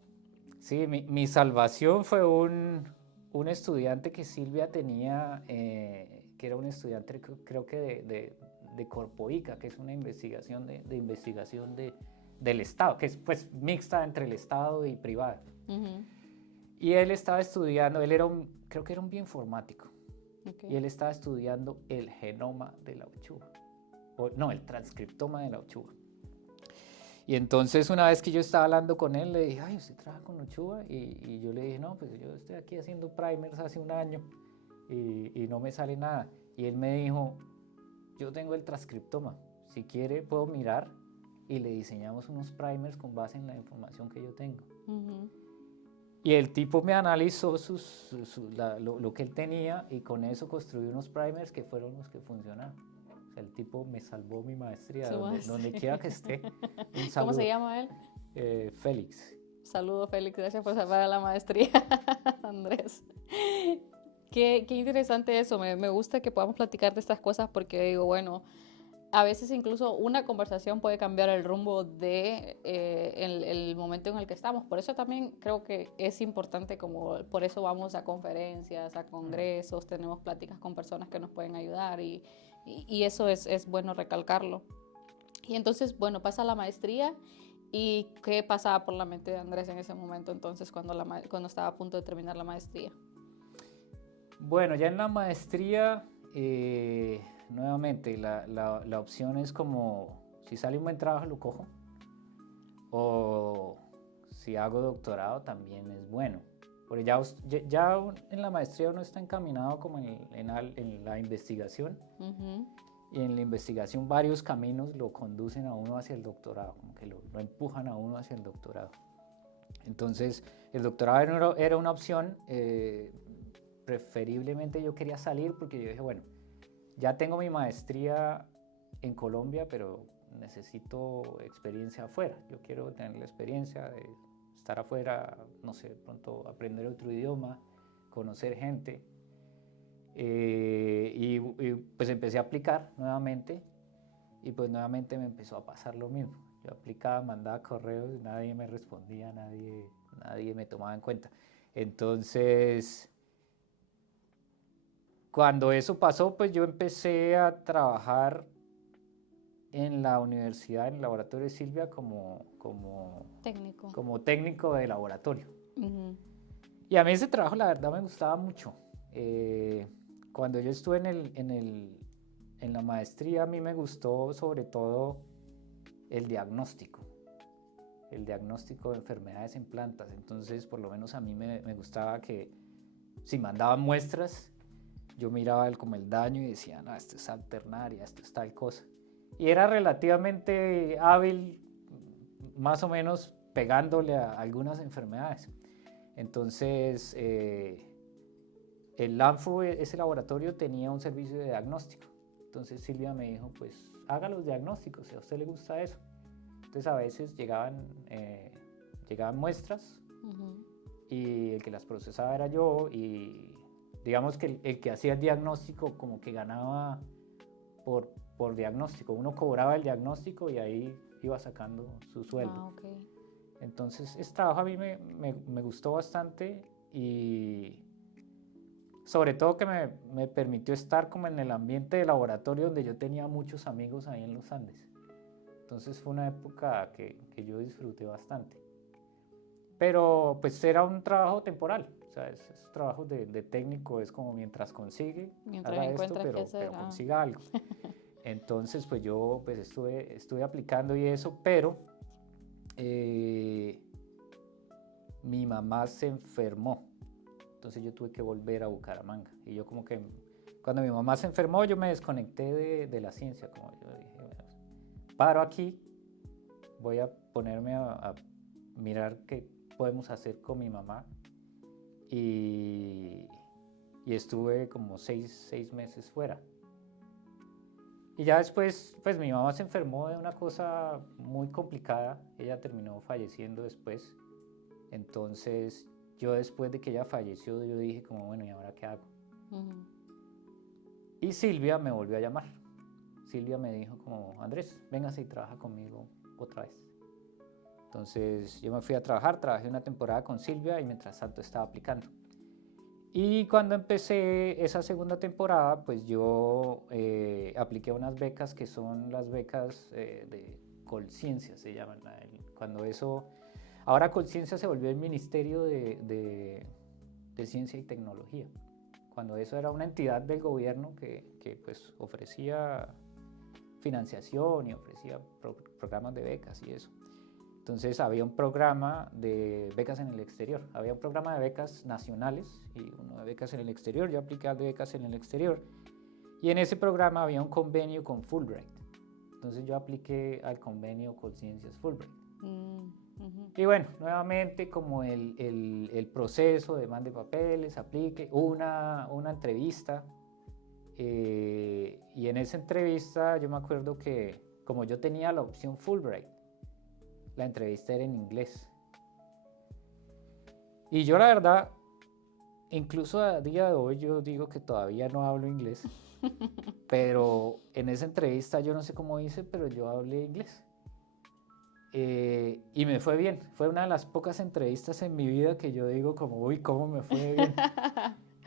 Sí, mi salvación fue un estudiante que Silvia tenía, que era un estudiante creo que de Corpoica, que es una investigación de investigación del Estado, que es pues mixta entre el Estado y privada. Y él estaba estudiando, creo que era un bioinformático, y él estaba estudiando el genoma de la uchuva, el transcriptoma de la uchuva. Y entonces una vez que yo estaba hablando con él, le dije, ay, ¿usted trabaja con uchuva? Y yo le dije, no, pues yo estoy aquí haciendo primers hace un año y no me sale nada. Y él me dijo, yo tengo el transcriptoma, si quiere puedo mirar y le diseñamos unos primers con base en la información que yo tengo. Y el tipo me analizó lo que él tenía y con eso construyó unos primers que fueron los que funcionaron. El tipo me salvó mi maestría, donde quiera que esté. Un saludo. ¿Cómo se llama él? Félix. Saludo, Félix, gracias por salvar la maestría, Andrés. Qué interesante eso, me gusta que podamos platicar de estas cosas porque digo, bueno, a veces incluso una conversación puede cambiar el rumbo de el momento en el que estamos. Por eso también creo que es importante, como por eso vamos a conferencias, a congresos, tenemos pláticas con personas que nos pueden ayudar y eso es bueno recalcarlo. Y entonces, bueno, pasa la maestría. ¿Y qué pasaba por la mente de Andrés en ese momento entonces cuando estaba a punto de terminar la maestría? Bueno, ya en la maestría, nuevamente, la opción es como, si sale un buen trabajo lo cojo, o si hago doctorado también es bueno. Porque ya en la maestría uno está encaminado como en la investigación, y en la investigación varios caminos lo conducen a uno hacia el doctorado, como que lo empujan a uno hacia el doctorado. Entonces, el doctorado era una opción. Preferiblemente yo quería salir porque yo dije, bueno, ya tengo mi maestría en Colombia, pero necesito experiencia afuera. Yo quiero tener la experiencia de estar afuera, no sé, de pronto aprender otro idioma, conocer gente. Y pues empecé a aplicar nuevamente y pues nuevamente me empezó a pasar lo mismo. Yo aplicaba, mandaba correos, nadie me respondía, nadie me tomaba en cuenta. Entonces, cuando eso pasó, pues yo empecé a trabajar en la universidad, en el laboratorio de Silvia, técnico de laboratorio. Y a mí ese trabajo, la verdad, me gustaba mucho. Cuando yo estuve en la maestría, a mí me gustó sobre todo el diagnóstico de enfermedades en plantas. Entonces, por lo menos a mí me gustaba que si mandaban muestras, yo miraba como el daño y decía, no, esto es alternaria, esto es tal cosa. Y era relativamente hábil, más o menos pegándole a algunas enfermedades. Entonces, el LANFO, ese laboratorio, tenía un servicio de diagnóstico. Entonces Silvia me dijo, pues haga los diagnósticos, si a usted le gusta eso. Entonces a veces llegaban muestras y el que las procesaba era yo, y digamos que el que hacía el diagnóstico como que ganaba por diagnóstico. Uno cobraba el diagnóstico y ahí iba sacando su sueldo. Okay. Entonces, este trabajo a mí me gustó bastante, y sobre todo que me permitió estar como en el ambiente de laboratorio donde yo tenía muchos amigos ahí en los Andes. Entonces fue una época que yo disfruté bastante. Pero pues era un trabajo temporal. O sea, esos trabajos de técnico es como mientras consigue, haga esto, pero consiga algo. Entonces pues yo pues estuve aplicando y eso, pero mi mamá se enfermó. Entonces yo tuve que volver a Bucaramanga. Y yo como que cuando mi mamá se enfermó, yo me desconecté de la ciencia. Como yo dije, bueno, paro aquí, voy a ponerme a mirar qué podemos hacer con mi mamá. Y estuve como seis meses fuera. Y ya después, pues mi mamá se enfermó de una cosa muy complicada. Ella terminó falleciendo después. Entonces, yo después de que ella falleció, yo dije como, bueno, ¿y ahora qué hago? Y Silvia me volvió a llamar. Silvia me dijo como, Andrés, véngase y trabaja conmigo otra vez. Entonces, yo me fui a trabajar, trabajé una temporada con Silvia y mientras tanto estaba aplicando. Y cuando empecé esa segunda temporada, pues yo apliqué unas becas que son las becas de Colciencia, se llaman. Ahora Colciencia se volvió el Ministerio de Ciencia y Tecnología. Cuando eso era una entidad del gobierno que pues ofrecía financiación y ofrecía programas de becas y eso. Entonces había un programa de becas en el exterior, había un programa de becas nacionales y uno de becas en el exterior. Yo apliqué al de becas en el exterior y en ese programa había un convenio con Fulbright. Entonces yo apliqué al convenio Colciencias Fulbright. Y bueno, nuevamente como el proceso de mande papeles, aplique, una entrevista. Y en esa entrevista yo me acuerdo que como yo tenía la opción Fulbright, la entrevista era en inglés. Y yo la verdad incluso a día de hoy yo digo que todavía no hablo inglés, pero en esa entrevista yo no sé cómo hice, pero yo hablé inglés. Y me fue bien. Fue una de las pocas entrevistas en mi vida que yo digo como, uy, ¿cómo me fue bien?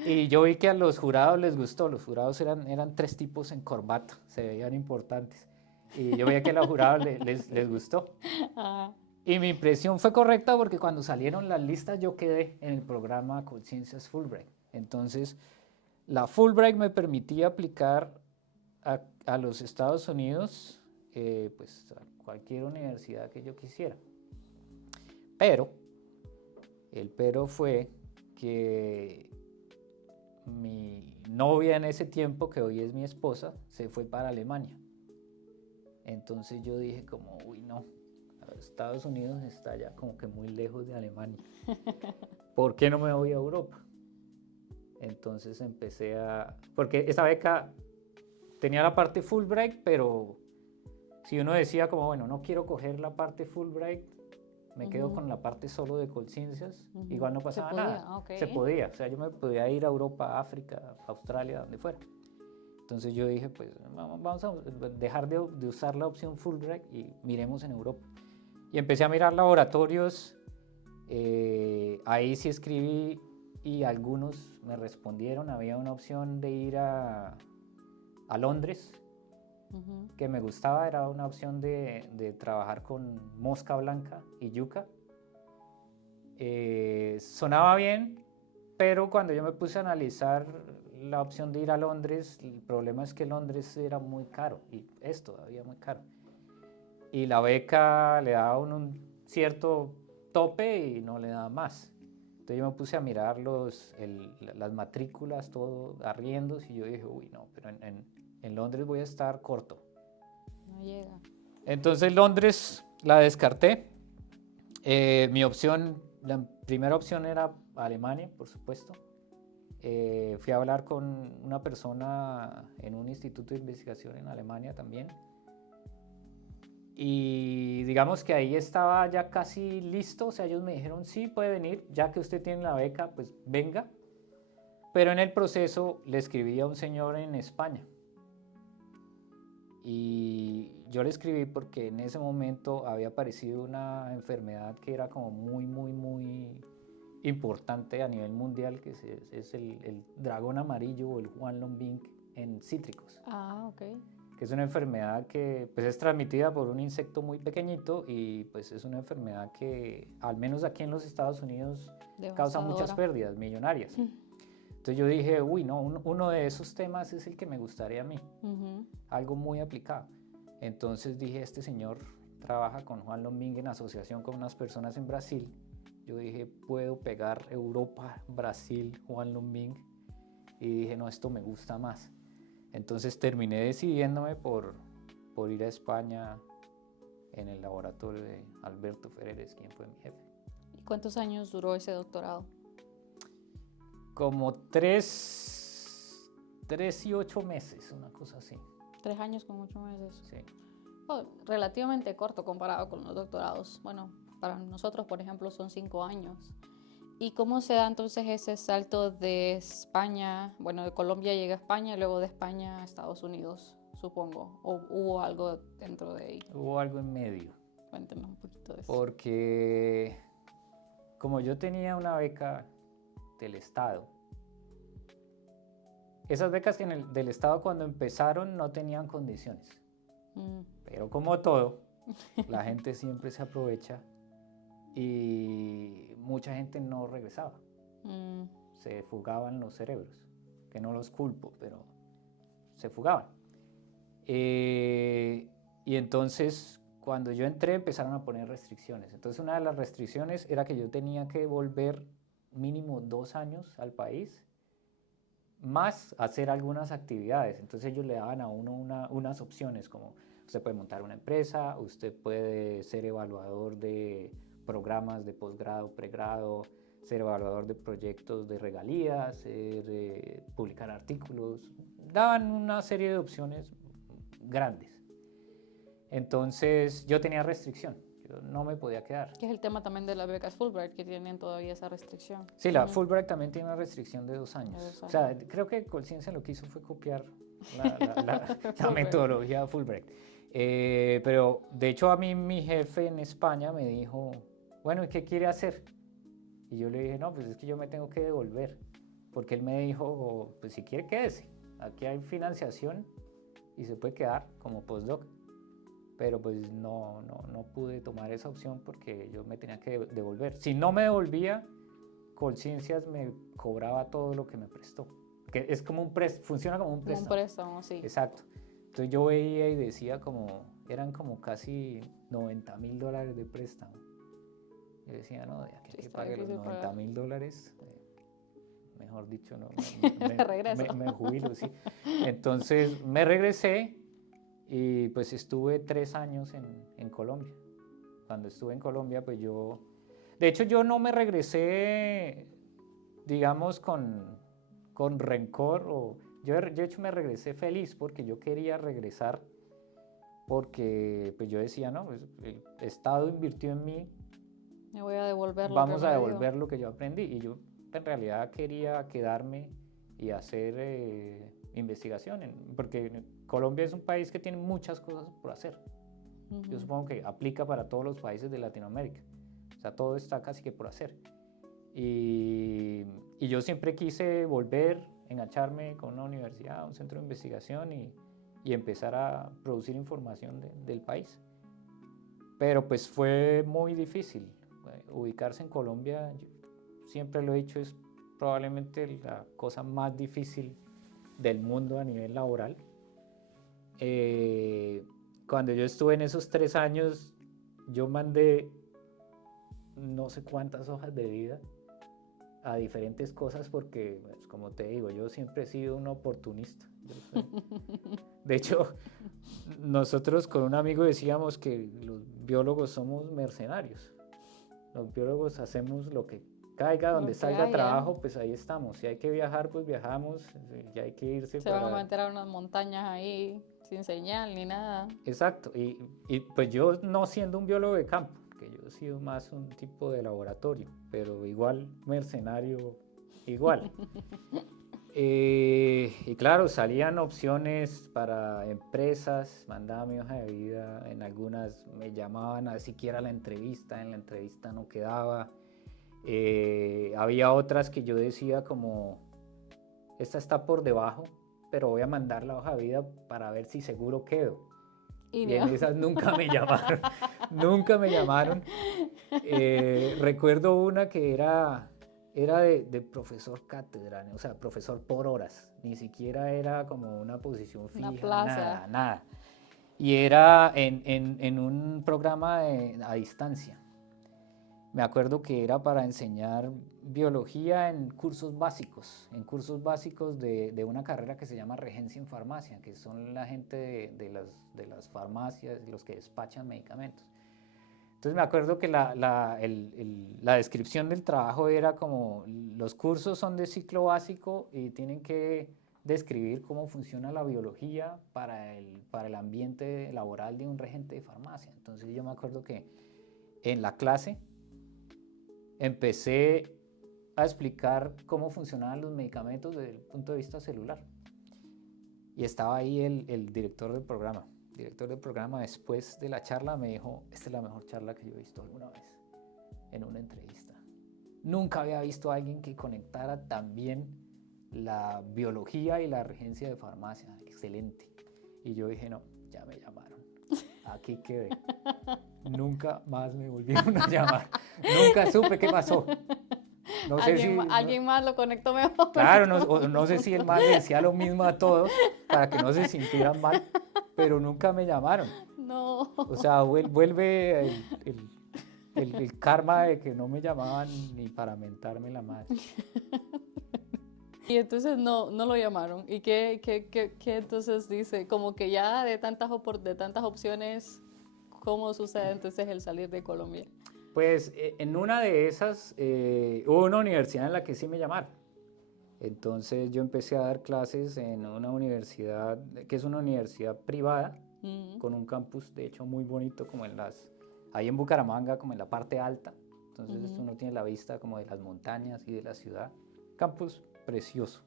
Y yo vi que a los jurados les gustó. Los jurados eran 3 tipos en corbata, se veían importantes. Y yo veía que a los jurados les gustó. Ah, Y mi impresión fue correcta porque cuando salieron las listas yo quedé en el programa Conciencias Fulbright. Entonces, la Fulbright me permitía aplicar a los Estados Unidos, pues a cualquier universidad que yo quisiera. Pero, el pero fue que mi novia en ese tiempo, que hoy es mi esposa, se fue para Alemania. Entonces yo dije como, uy, no, Estados Unidos está ya como que muy lejos de Alemania. ¿Por qué no me voy a Europa? Entonces empecé porque esa beca tenía la parte Fulbright, pero si uno decía como, bueno, no quiero coger la parte Fulbright, me quedo con la parte solo de Colciencias, igual no pasaba nada. Okay. Se podía, o sea, yo me podía ir a Europa, África, Australia, donde fuera. Entonces yo dije, pues vamos a dejar de usar la opción Fulbright y miremos en Europa. Y empecé a mirar laboratorios, ahí sí escribí y algunos me respondieron. Había una opción de ir a Londres, que me gustaba, era una opción de trabajar con mosca blanca y yuca. Sonaba bien, pero cuando yo me puse a analizar la opción de ir a Londres, el problema es que Londres era muy caro, y es todavía muy caro. Y la beca le daba un cierto tope y no le daba más. Entonces yo me puse a mirar las matrículas, todo, arriendos, y yo dije, uy, no, pero en Londres voy a estar corto. No llega. Entonces Londres la descarté. La primera opción era Alemania, por supuesto. Fui a hablar con una persona en un instituto de investigación en Alemania también. Y digamos que ahí estaba ya casi listo, o sea, ellos me dijeron, sí, puede venir, ya que usted tiene la beca, pues venga. Pero en el proceso le escribí a un señor en España. Y yo le escribí porque en ese momento había aparecido una enfermedad que era como muy importante a nivel mundial, que es el dragón amarillo o el Huanglongbing en cítricos. Ah, ok. Que es una enfermedad que pues, es transmitida por un insecto muy pequeñito y pues es una enfermedad que al menos aquí en los Estados Unidos causa muchas pérdidas millonarias. Entonces yo dije, uy, no, uno de esos temas es el que me gustaría a mí, algo muy aplicado. Entonces dije, este señor trabaja con Huanglongbing en asociación con unas personas en Brasil. Yo dije, puedo pegar Europa, Brasil, Huanglongbing. Y dije, no, esto me gusta más. Entonces terminé decidiéndome por ir a España en el laboratorio de Alberto Ferreres, quien fue mi jefe. ¿Y cuántos años duró ese doctorado? Como 3 y 8 meses, una cosa así. 3 años con 8 meses. Sí. Oh, relativamente corto comparado con los doctorados. Bueno, para nosotros, por ejemplo, son 5 años. ¿Y cómo se da entonces ese salto de España, bueno, de Colombia llega a España y luego de España a Estados Unidos, supongo? ¿O hubo algo dentro de ahí? Hubo algo en medio. Cuéntenos un poquito de eso. Porque como yo tenía una beca del Estado, esas becas del Estado cuando empezaron no tenían condiciones. Pero como todo, la gente siempre se aprovecha y mucha gente no regresaba. Se fugaban los cerebros, que no los culpo, pero se fugaban. Y entonces cuando yo entré empezaron a poner restricciones. Entonces una de las restricciones era que yo tenía que volver mínimo 2 años al país, más hacer algunas actividades. Entonces ellos le daban a uno unas opciones como usted puede montar una empresa, usted puede ser evaluador de programas de posgrado, pregrado, ser evaluador de proyectos de regalías, publicar artículos. Daban una serie de opciones grandes. Entonces yo tenía restricción. yo no me podía quedar. Que es el tema también de las becas Fulbright, que tienen todavía esa restricción. Sí, la Fulbright también tiene una restricción de 2 años. De 2 O sea, años. creo que Colciencia lo que hizo fue copiar la Fulbright. metodología Fulbright. Pero de hecho a mí mi jefe en España me dijo, bueno, ¿y qué quiere hacer? Y yo le dije, no, pues es que yo me tengo que devolver. Porque él me dijo, pues si quiere quédese, aquí hay financiación y se puede quedar como postdoc. Pero pues no pude tomar esa opción porque yo me tenía que devolver. Si no me devolvía, Colciencias me cobraba todo lo que me prestó. Que es como un préstamo, funciona como un préstamo. Como un préstamo, sí. Exacto. Entonces yo veía y decía eran como casi $90,000 de préstamo. Yo decía, no, de aquí Sí, que está pague los difícil pagar. $90,000, mejor dicho, no, Regreso. me jubilo, sí. Entonces me regresé y pues estuve 3 años en Colombia. Cuando estuve en Colombia, pues de hecho yo no me regresé, digamos, con rencor, yo de hecho me regresé feliz porque yo quería regresar, porque pues yo decía, no, pues, el Estado invirtió en mí, Me voy a devolver vamos lo a que me dio. devolver lo que yo aprendí. Y yo en realidad quería quedarme y hacer investigación, porque Colombia es un país que tiene muchas cosas por hacer. Yo supongo que aplica para todos los países de Latinoamérica. O sea, todo está casi que por hacer. Y yo siempre quise volver, engancharme con una universidad, un centro de investigación y empezar a producir información del país. Pero pues fue muy difícil. Ubicarse en Colombia, yo siempre lo he dicho, es probablemente la cosa más difícil del mundo a nivel laboral. Cuando yo estuve en esos 3 años, yo mandé no sé cuántas hojas de vida a diferentes cosas porque, pues, como te digo, yo siempre he sido un oportunista. De hecho, nosotros con un amigo decíamos que los biólogos somos mercenarios. Los biólogos hacemos lo que caiga, donde salga trabajo, pues ahí estamos. Si hay que viajar, pues viajamos. Si hay que irse Se van a meter a unas montañas ahí sin señal ni nada. Exacto. Y pues yo no siendo un biólogo de campo, que yo he sido más un tipo de laboratorio, pero igual mercenario, igual. Y claro, salían opciones para empresas, mandaba mi hoja de vida, en algunas me llamaban a siquiera la entrevista, en la entrevista no quedaba. Había otras que yo decía como, esta está por debajo, pero voy a mandar la hoja de vida para ver si seguro quedo. Y en esas nunca me llamaron, nunca me llamaron. Recuerdo una que era de profesor cátedra, o sea, profesor por horas, ni siquiera era como una posición fija, una plaza. nada. Y era en un programa a distancia. Me acuerdo que era para enseñar biología en cursos básicos de una carrera que se llama Regencia en Farmacia, que son la gente de las farmacias, los que despachan medicamentos. Entonces me acuerdo que la descripción del trabajo era como, los cursos son de ciclo básico y tienen que describir cómo funciona la biología para el ambiente laboral de un regente de farmacia. Entonces yo me acuerdo que en la clase empecé a explicar cómo funcionaban los medicamentos desde el punto de vista celular. Y estaba ahí el director del programa. El director del programa, después de la charla, me dijo, esta es la mejor charla que yo he visto alguna vez en una entrevista. Nunca había visto a alguien que conectara tan bien la biología y la regencia de farmacia. Excelente. Y yo dije, no, ya me llamaron. Aquí quedé. Nunca más me volvieron a llamar. Nunca supe qué pasó. No sé alguien más lo conectó mejor. Claro, no sé si el man le decía lo mismo a todos para que no se sintieran mal, pero nunca me llamaron. No. O sea, vuelve el karma de que no me llamaban ni para mentarme la madre. Y entonces no lo llamaron. ¿Y qué entonces dice? Como que ya de tantas opciones, ¿cómo sucede entonces el salir de Colombia? Pues en una de esas hubo una universidad en la que sí me llamaron. Entonces yo empecé a dar clases en una universidad, que es una universidad privada, con un campus de hecho muy bonito, como en las ahí en Bucaramanga, como en la parte alta. Entonces Ujú. uno tiene la vista como de las montañas y de la ciudad. Campus precioso.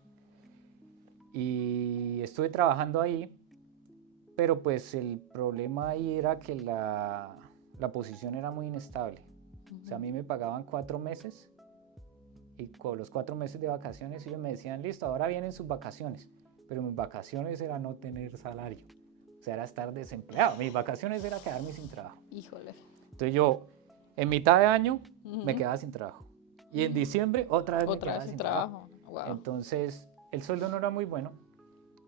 Y estuve trabajando ahí, pero pues el problema ahí era que la posición era muy inestable. O sea, a mí me pagaban 4 meses y con los 4 meses de vacaciones ellos me decían, listo, ahora vienen sus vacaciones. Pero mis vacaciones era no tener salario. O sea, era estar desempleado. Mis vacaciones era quedarme sin trabajo. Híjole. Entonces yo, en mitad de año, me Ujú. quedaba sin trabajo. Y en diciembre, otra vez me Otra vez quedaba sin sin trabajo. trabajo. Wow. Entonces, el sueldo no era muy bueno.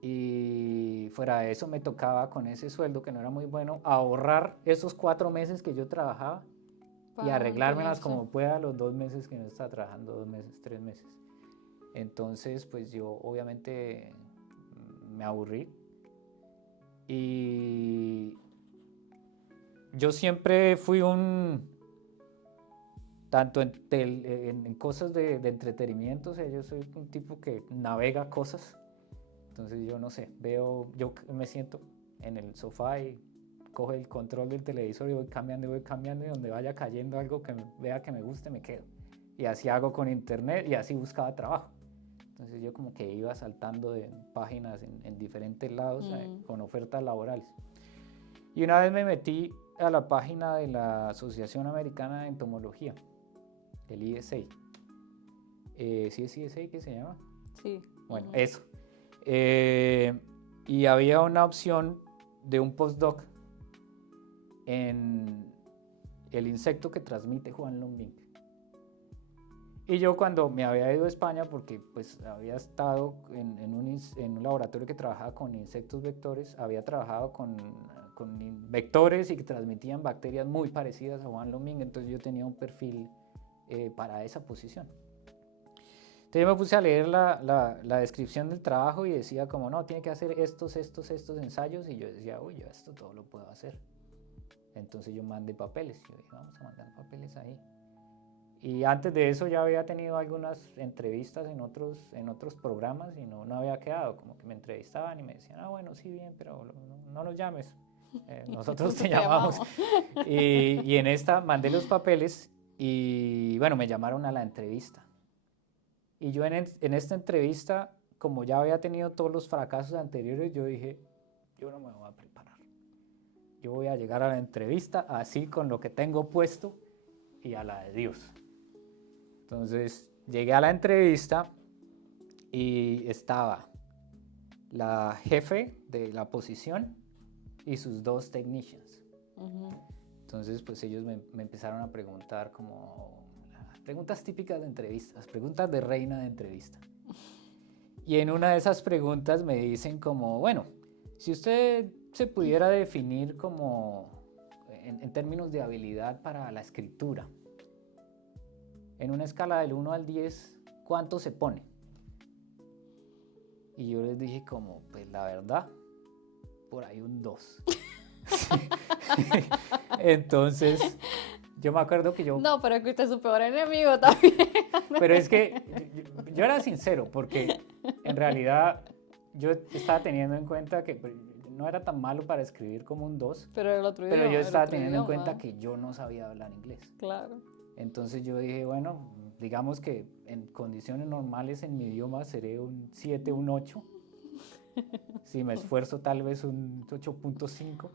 Y fuera de eso, me tocaba con ese sueldo que no era muy bueno, ahorrar esos 4 meses que yo trabajaba y Para arreglármelas mantenerse. como pueda los 2 meses que no estaba trabajando, 2 meses, 3 meses. Entonces, pues yo obviamente me aburrí. Y yo siempre fui tanto en cosas de entretenimiento, o sea, yo soy un tipo que navega cosas. Entonces yo no sé, yo me siento en el sofá y cojo el control del televisor y voy cambiando y donde vaya cayendo algo que vea que me guste, me quedo. Y así hago con internet y así buscaba trabajo. Entonces yo como que iba saltando de páginas en diferentes lados con ofertas laborales. Y una vez me metí a la página de la Asociación Americana de Entomología, el ISA. ¿Sí es ISA que se llama? Sí. Bueno, eso. Y había una opción de un postdoc en el insecto que transmite Juan Lombing. Y yo cuando me había ido a España, porque pues había estado en un laboratorio que trabajaba con insectos vectores, había trabajado con vectores y que transmitían bacterias muy parecidas a Juan Lombing, entonces yo tenía un perfil para esa posición. Entonces yo me puse a leer la descripción del trabajo y decía como, no, tiene que hacer estos ensayos, y yo decía, uy, yo esto todo lo puedo hacer. Entonces yo mandé papeles, yo dije, vamos a mandar papeles ahí. Y antes de eso ya había tenido algunas entrevistas en otros programas y no había quedado, como que me entrevistaban y me decían, ah, bueno, sí, bien, pero no nos llames, nosotros te llamamos. Y en esta mandé los papeles y bueno, me llamaron a la entrevista. Y yo en esta entrevista, como ya había tenido todos los fracasos anteriores, yo dije, yo no me voy a preparar. Yo voy a llegar a la entrevista así con lo que tengo puesto y a la de Dios. Entonces llegué a la entrevista y estaba la jefe de la posición y sus 2 technicians. Entonces pues ellos me empezaron a preguntar como preguntas típicas de entrevistas, preguntas de reina de entrevista. Y en una de esas preguntas me dicen como, bueno, si usted se pudiera definir como en términos de habilidad para la escritura, en una escala del 1 al 10, ¿cuánto se pone? Y yo les dije como, pues la verdad, por ahí un 2. Entonces, yo me acuerdo que yo... No, pero es que usted es su peor enemigo también. Pero es que yo era sincero, porque en realidad yo estaba teniendo en cuenta que no era tan malo para escribir como un 2, Pero el otro pero idioma, yo el estaba otro teniendo en idioma. cuenta que yo no sabía hablar inglés. Claro. Entonces yo dije, bueno, digamos que en condiciones normales en mi idioma seré un 7, un 8. Si me esfuerzo tal vez un 8.5,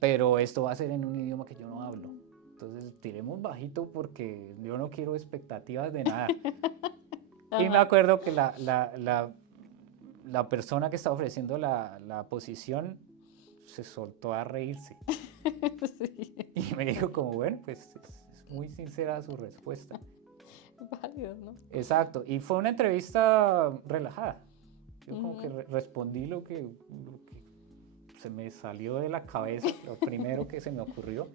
pero esto va a ser en un idioma que yo no hablo. Entonces tiremos bajito porque yo no quiero expectativas de nada. Y me acuerdo que la persona que estaba ofreciendo la posición se soltó a reírse. Sí. Y me dijo como, bueno, pues es muy sincera su respuesta. Válido, ¿no? Exacto. Y fue una entrevista relajada. Yo como que respondí lo que se me salió de la cabeza, lo primero que se me ocurrió.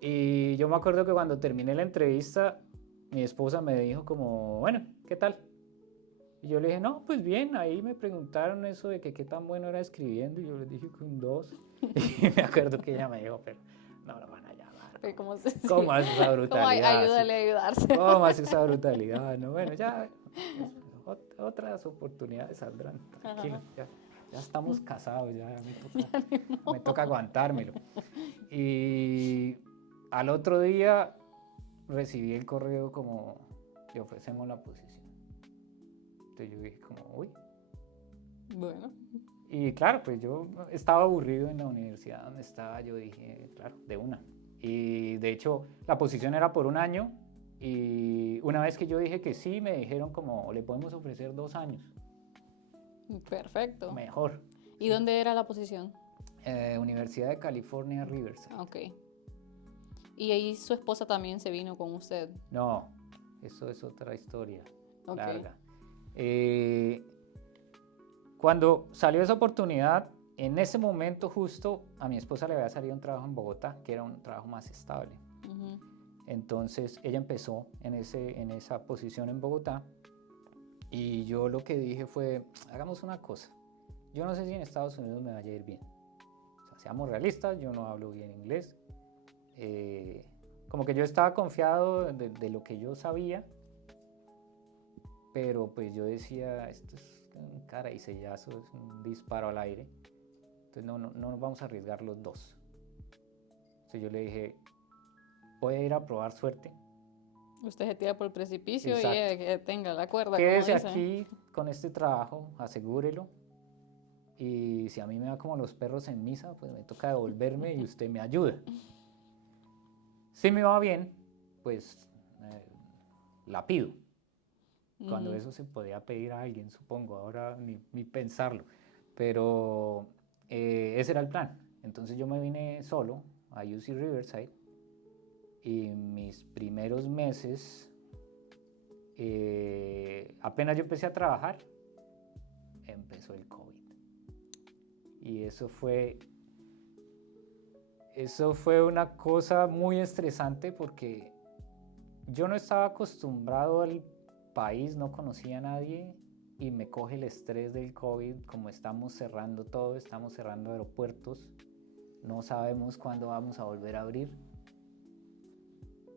Y yo me acuerdo que cuando terminé la entrevista, mi esposa me dijo como, bueno, ¿qué tal? Y yo le dije, no, pues bien, ahí me preguntaron eso de que qué tan bueno era escribiendo y yo les dije que un 2. Y me acuerdo que ella me dijo, pero no lo van a llamar. Pero ¿cómo se ¿Cómo hace esa brutalidad? ayúdale a ayudarse. ¿Cómo hace esa brutalidad? No, bueno, ya otras oportunidades saldrán, tranquilo, ya estamos casados, ya me toca aguantármelo. Y al otro día recibí el correo como, le ofrecemos la posición. Entonces yo dije como, uy. Bueno. Y claro, pues yo estaba aburrido en la universidad donde estaba, yo dije, claro, de una. Y de hecho, la posición era por un año y una vez que yo dije que sí, me dijeron como, le podemos ofrecer 2 años. Perfecto. Mejor. ¿Y dónde era la posición? Universidad de California, Riverside. Ok. ¿Y ahí su esposa también se vino con usted? No, eso es otra historia Ok. larga. Cuando salió esa oportunidad, en ese momento justo a mi esposa le había salido un trabajo en Bogotá, que era un trabajo más estable. Ujú. Entonces ella empezó en esa posición en Bogotá y yo lo que dije fue, hagamos una cosa, yo no sé si en Estados Unidos me vaya a ir bien. O sea, seamos realistas, yo no hablo bien inglés. Como que yo estaba confiado de lo que yo sabía, pero pues yo decía, esto es un cara y sellazo, es un disparo al aire. Entonces no nos vamos a arriesgar los dos. Entonces yo le dije, voy a ir a probar suerte. Usted se tira por el precipicio y Exacto. que tenga la cuerda, como Quédese dicen. aquí con este trabajo, asegúrelo. Y si a mí me va como los perros en misa, pues me toca devolverme y usted me ayuda. Si me va bien, pues la pido. Cuando eso se podía pedir a alguien, supongo, ahora ni pensarlo. Pero ese era el plan. Entonces yo me vine solo a UC Riverside y mis primeros meses, apenas yo empecé a trabajar, empezó el COVID. Y eso fue una cosa muy estresante porque yo no estaba acostumbrado al país, no conocía a nadie y me coge el estrés del COVID, como estamos cerrando todo, estamos cerrando aeropuertos, no sabemos cuándo vamos a volver a abrir.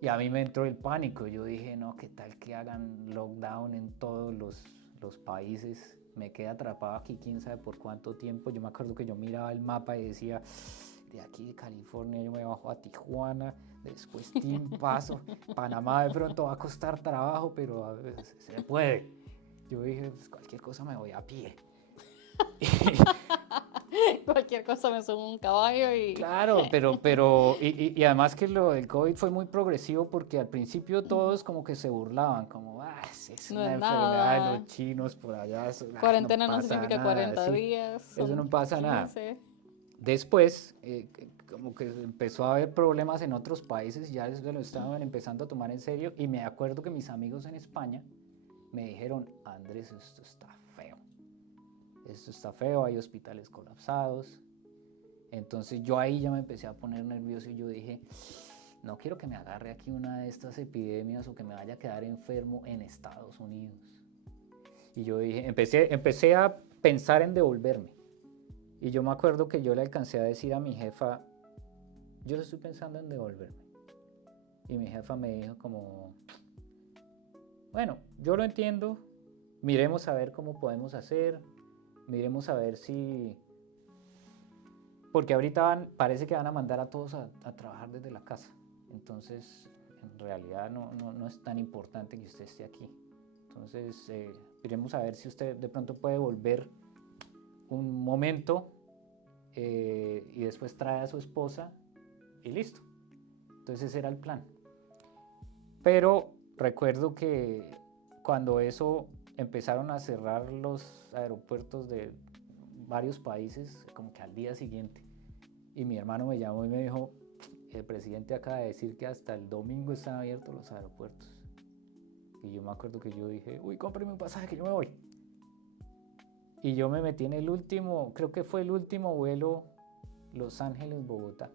Y a mí me entró el pánico, yo dije, no, ¿qué tal que hagan lockdown en todos los países? Me quedé atrapado aquí quién sabe por cuánto tiempo. Yo me acuerdo que yo miraba el mapa y decía, de aquí de California yo me bajo a Tijuana, después paso, Panamá de pronto va a costar trabajo, pero a veces se puede. Yo dije, pues cualquier cosa me voy a pie. Cualquier cosa me subo a un caballo y... Claro, y además que lo del COVID fue muy progresivo porque al principio todos como que se burlaban, como, es No una es enfermedad de nada. los chinos por allá, eso, Cuarentena no no pasa significa nada, 40 sí, días, eso son no pasa nada. 15. Después, como que empezó a haber problemas en otros países, ya lo estaban empezando a tomar en serio y me acuerdo que mis amigos en España me dijeron, Andrés, esto está feo, hay hospitales colapsados. Entonces yo ahí ya me empecé a poner nervioso y yo dije, no quiero que me agarre aquí una de estas epidemias o que me vaya a quedar enfermo en Estados Unidos. Y yo dije, empecé a pensar en devolverme. Y yo me acuerdo que yo le alcancé a decir a mi jefa, yo estoy pensando en devolverme. Y mi jefa me dijo como, bueno, yo lo entiendo, miremos a ver cómo podemos hacer, miremos a ver si... Porque ahorita parece que van a mandar a todos a trabajar desde la casa. Entonces, en realidad no es tan importante que usted esté aquí. Entonces, miremos a ver si usted de pronto puede volver un momento y después trae a su esposa y listo. Entonces ese era el plan. Pero recuerdo que cuando eso empezaron a cerrar los aeropuertos de varios países, como que al día siguiente, y mi hermano me llamó y me dijo, el presidente acaba de decir que hasta el domingo están abiertos los aeropuertos. Y yo me acuerdo que yo dije, uy, cómpreme un pasaje que yo me voy. Y yo me metí en el último, creo que fue el último vuelo Los Ángeles-Bogotá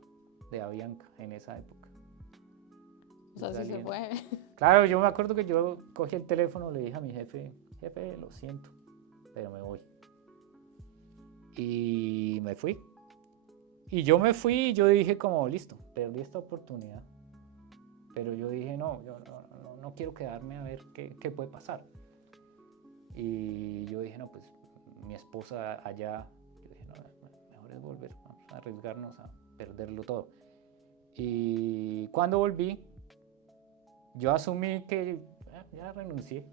de Avianca en esa época. O sea, sí se fue. Claro, yo me acuerdo que yo cogí el teléfono, le dije a mi jefe, jefe, lo siento, pero me voy. Y me fui. Y yo me fui y yo dije como, listo, perdí esta oportunidad. Pero yo dije, no, yo no quiero quedarme a ver qué puede pasar. Y yo dije, no, pues mi esposa allá, yo dije, no, mejor es volver, vamos a arriesgarnos a perderlo todo. Y cuando volví, yo asumí que ya renuncié.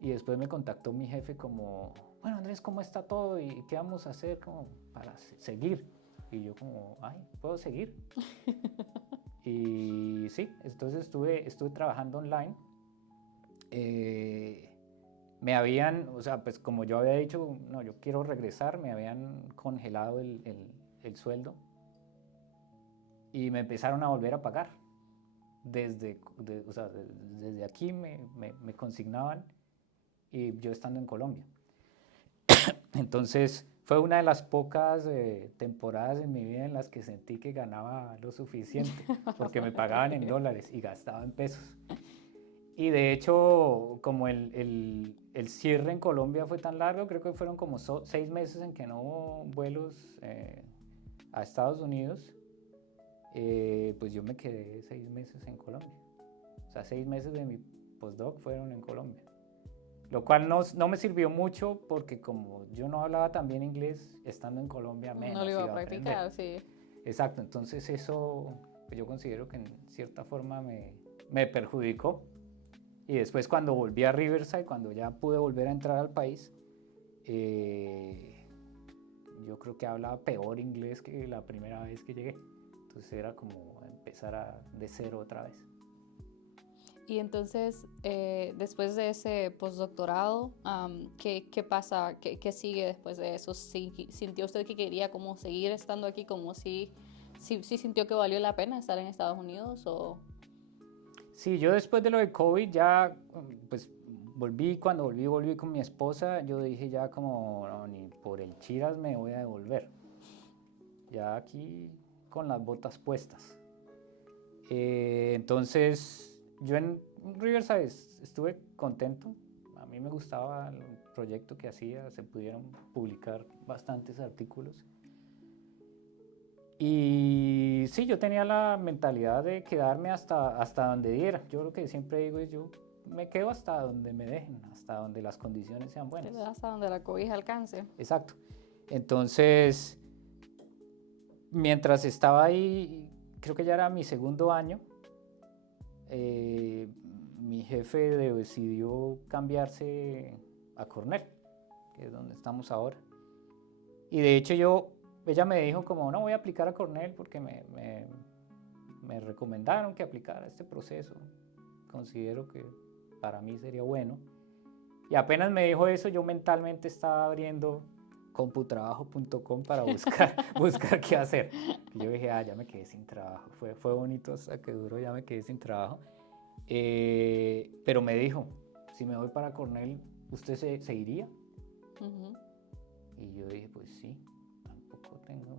Y después me contactó mi jefe como, bueno, Andrés, ¿cómo está todo? ¿Y qué vamos a hacer como para seguir? Y yo como, ay, ¿puedo seguir? Y sí, entonces estuve trabajando online. Me habían, o sea, pues como yo había dicho, no, yo quiero regresar, me habían congelado el sueldo y me empezaron a volver a pagar. O sea, desde aquí me consignaban y yo estando en Colombia. Entonces fue una de las pocas temporadas en mi vida en las que sentí que ganaba lo suficiente, porque me pagaban en dólares y gastaba en pesos. Y de hecho, como el cierre en Colombia fue tan largo, creo que fueron como 6 meses en que no hubo vuelos a Estados Unidos, pues yo me quedé 6 meses en Colombia. O sea, 6 meses de mi postdoc fueron en Colombia. Lo cual no me sirvió mucho porque como yo no hablaba tan bien inglés, estando en Colombia menos No lo iba a aprender. practicar, sí. Exacto, entonces eso pues yo considero que en cierta forma me perjudicó. Y después cuando volví a Riverside, cuando ya pude volver a entrar al país, yo creo que hablaba peor inglés que la primera vez que llegué. Entonces era como empezar de cero otra vez. Y entonces, después de ese postdoctorado, ¿qué pasa? ¿Qué sigue después de eso? ¿Sintió usted que quería como seguir estando aquí? ¿Como si sintió que valió la pena estar en Estados Unidos? ¿O? Sí, yo después de lo de COVID ya, pues cuando volví con mi esposa, yo dije ya como, no, ni por el chiras me voy a devolver. Ya aquí con las botas puestas. Entonces, yo en Riverside estuve contento. A mí me gustaba el proyecto que hacía, se pudieron publicar bastantes artículos. Y sí, yo tenía la mentalidad de quedarme hasta donde diera. Yo lo que siempre digo es, yo me quedo hasta donde me dejen, hasta donde las condiciones sean buenas. Hasta donde la cobija alcance. Exacto. Entonces, mientras estaba ahí, creo que ya era mi segundo año, mi jefe decidió cambiarse a Cornell, que es donde estamos ahora. Y de hecho ella me dijo como, no, voy a aplicar a Cornell porque me recomendaron que aplicara este proceso. Considero que para mí sería bueno. Y apenas me dijo eso, yo mentalmente estaba abriendo computrabajo.com para buscar qué hacer. Y yo dije, ya me quedé sin trabajo. Fue bonito hasta que duró, ya me quedé sin trabajo. Pero me dijo, si me voy para Cornell, ¿usted se iría? Uh-huh. Y yo dije, pues sí, tampoco tengo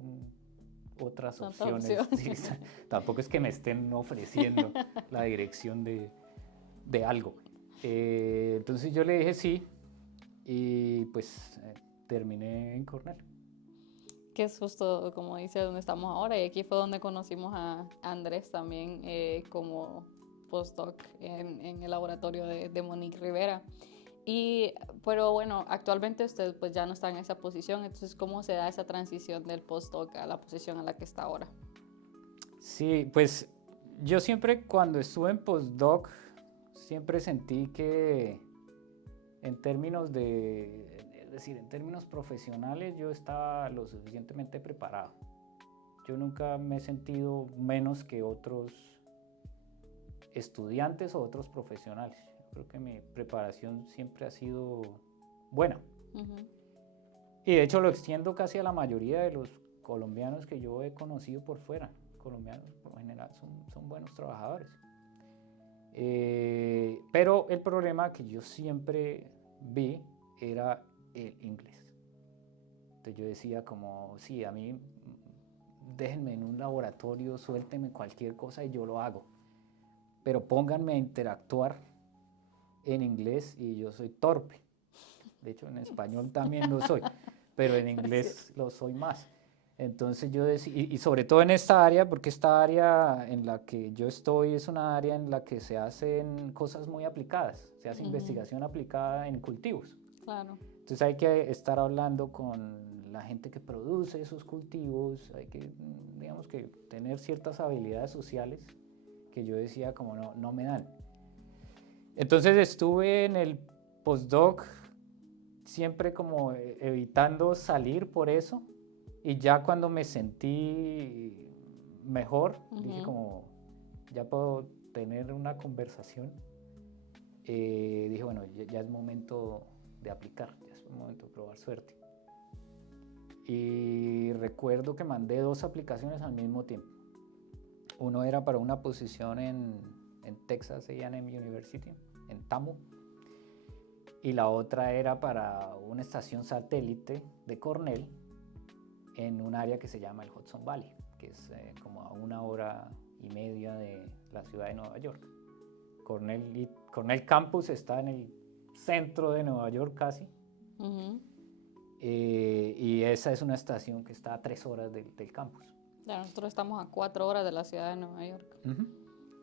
otras Tanta opciones. opción. Sí, tampoco es que me estén ofreciendo la dirección de algo. Entonces yo le dije sí y pues terminé en Cornell. Que es justo como dice donde estamos ahora, y aquí fue donde conocimos a Andrés también como postdoc en el laboratorio de Monique Rivera. Pero bueno, actualmente usted pues ya no está en esa posición, entonces ¿cómo se da esa transición del postdoc a la posición en la que está ahora? Sí, pues yo siempre cuando estuve en postdoc, siempre sentí que en términos es decir, en términos profesionales yo estaba lo suficientemente preparado. Yo nunca me he sentido menos que otros estudiantes o otros profesionales. Creo que mi preparación siempre ha sido buena. Uh-huh. Y de hecho lo extiendo casi a la mayoría de los colombianos que yo he conocido por fuera. Colombianos por lo general son buenos trabajadores. Pero el problema que yo siempre vi era el inglés. Entonces yo decía como, sí, a mí déjenme en un laboratorio, suéltenme cualquier cosa y yo lo hago. Pero pónganme a interactuar en inglés y yo soy torpe. De hecho, en español también lo soy, pero en inglés lo soy más. Entonces yo decía, y sobre todo en esta área, porque esta área en la que yo estoy es una área en la que se hacen cosas muy aplicadas, se hace investigación aplicada en cultivos. Claro. Entonces hay que estar hablando con la gente que produce esos cultivos, hay que, digamos que, tener ciertas habilidades sociales que yo decía como no me dan. Entonces estuve en el postdoc siempre como evitando salir por eso, y ya cuando me sentí mejor, dije como ya puedo tener una conversación, dije bueno, ya es momento de aplicar, ya es momento de probar suerte. Y recuerdo que mandé 2 aplicaciones al mismo tiempo. Uno era para una posición en Texas A&M University, en TAMU, y la otra era para una estación satélite de Cornell en un área que se llama el Hudson Valley, que es como a 1 hora y media de la ciudad de Nueva York. Cornell Campus está en el centro de Nueva York casi, y esa es una estación que está a 3 horas del campus. Claro, nosotros estamos a 4 horas de la ciudad de Nueva York.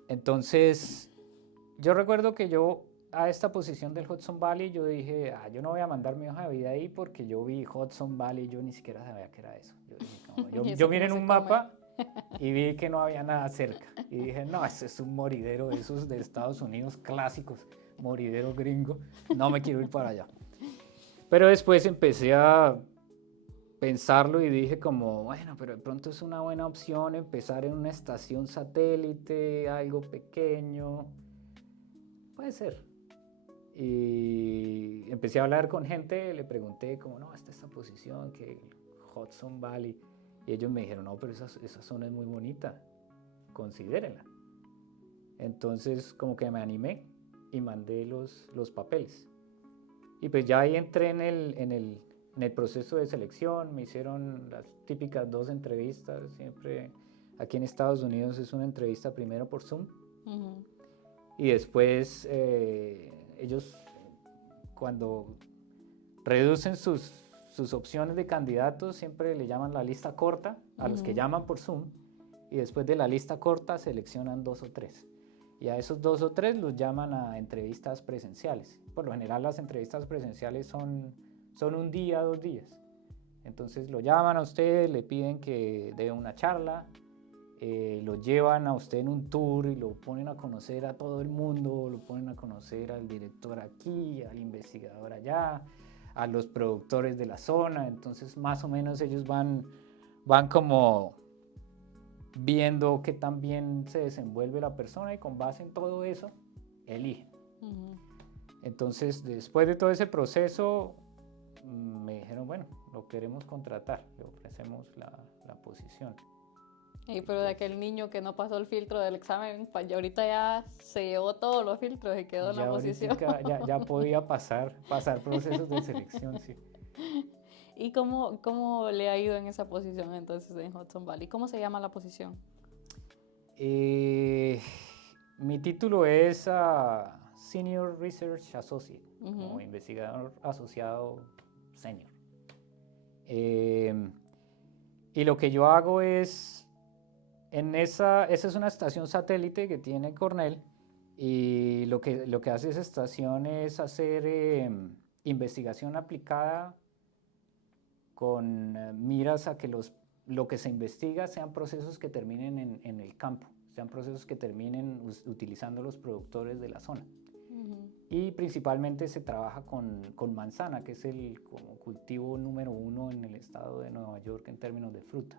Entonces, yo recuerdo que yo a esta posición del Hudson Valley, yo dije, yo no voy a mandar mi hoja de vida ahí porque yo vi Hudson Valley, yo ni siquiera sabía qué era eso. Yo miré en un mapa y vi que no había nada cerca. Y dije, no, ese es un moridero de esos de Estados Unidos clásicos, moridero gringo, no me quiero ir para allá. Pero después empecé a pensarlo y dije como, bueno, pero de pronto es una buena opción empezar en una estación satélite, algo pequeño, puede ser. Y empecé a hablar con gente, le pregunté como, no, esta posición, que el Hudson Valley, y ellos me dijeron, no, pero esa zona es muy bonita, considérenla. Entonces como que me animé y mandé los papeles. Y pues ya ahí entré en el proceso de selección, me hicieron las típicas 2 entrevistas, siempre aquí en Estados Unidos es una entrevista primero por Zoom, y después ellos cuando reducen sus opciones de candidatos siempre le llaman la lista corta a los que llaman por Zoom, y después de la lista corta seleccionan 2 o 3. Y a esos 2 o 3 los llaman a entrevistas presenciales. Por lo general las entrevistas presenciales son 1 día, 2 días. Entonces lo llaman a usted, le piden que dé una charla, lo llevan a usted en un tour y lo ponen a conocer a todo el mundo, lo ponen a conocer al director aquí, al investigador allá, a los productores de la zona. Entonces más o menos ellos van como viendo qué tan bien se desenvuelve la persona, y con base en todo eso eligen. Entonces después de todo ese proceso me dijeron, bueno, lo queremos contratar, le ofrecemos la posición. Pero de aquel niño que no pasó el filtro del examen, ahorita ya se llevó todos los filtros y quedó en la posición. Ya podía pasar procesos de selección, sí. ¿Y cómo le ha ido en esa posición entonces en Hudson Valley? ¿Cómo se llama la posición? Mi título es Senior Research Associate, como investigador asociado senior. Y lo que yo hago es, esa es una estación satélite que tiene Cornell, y lo que hace esa estación es hacer investigación aplicada con miras a que lo que se investiga sean procesos que terminen en el campo, sean procesos que terminen utilizando los productores de la zona. Y principalmente se trabaja con manzana, que es el como cultivo número 1 en el estado de Nueva York en términos de frutas.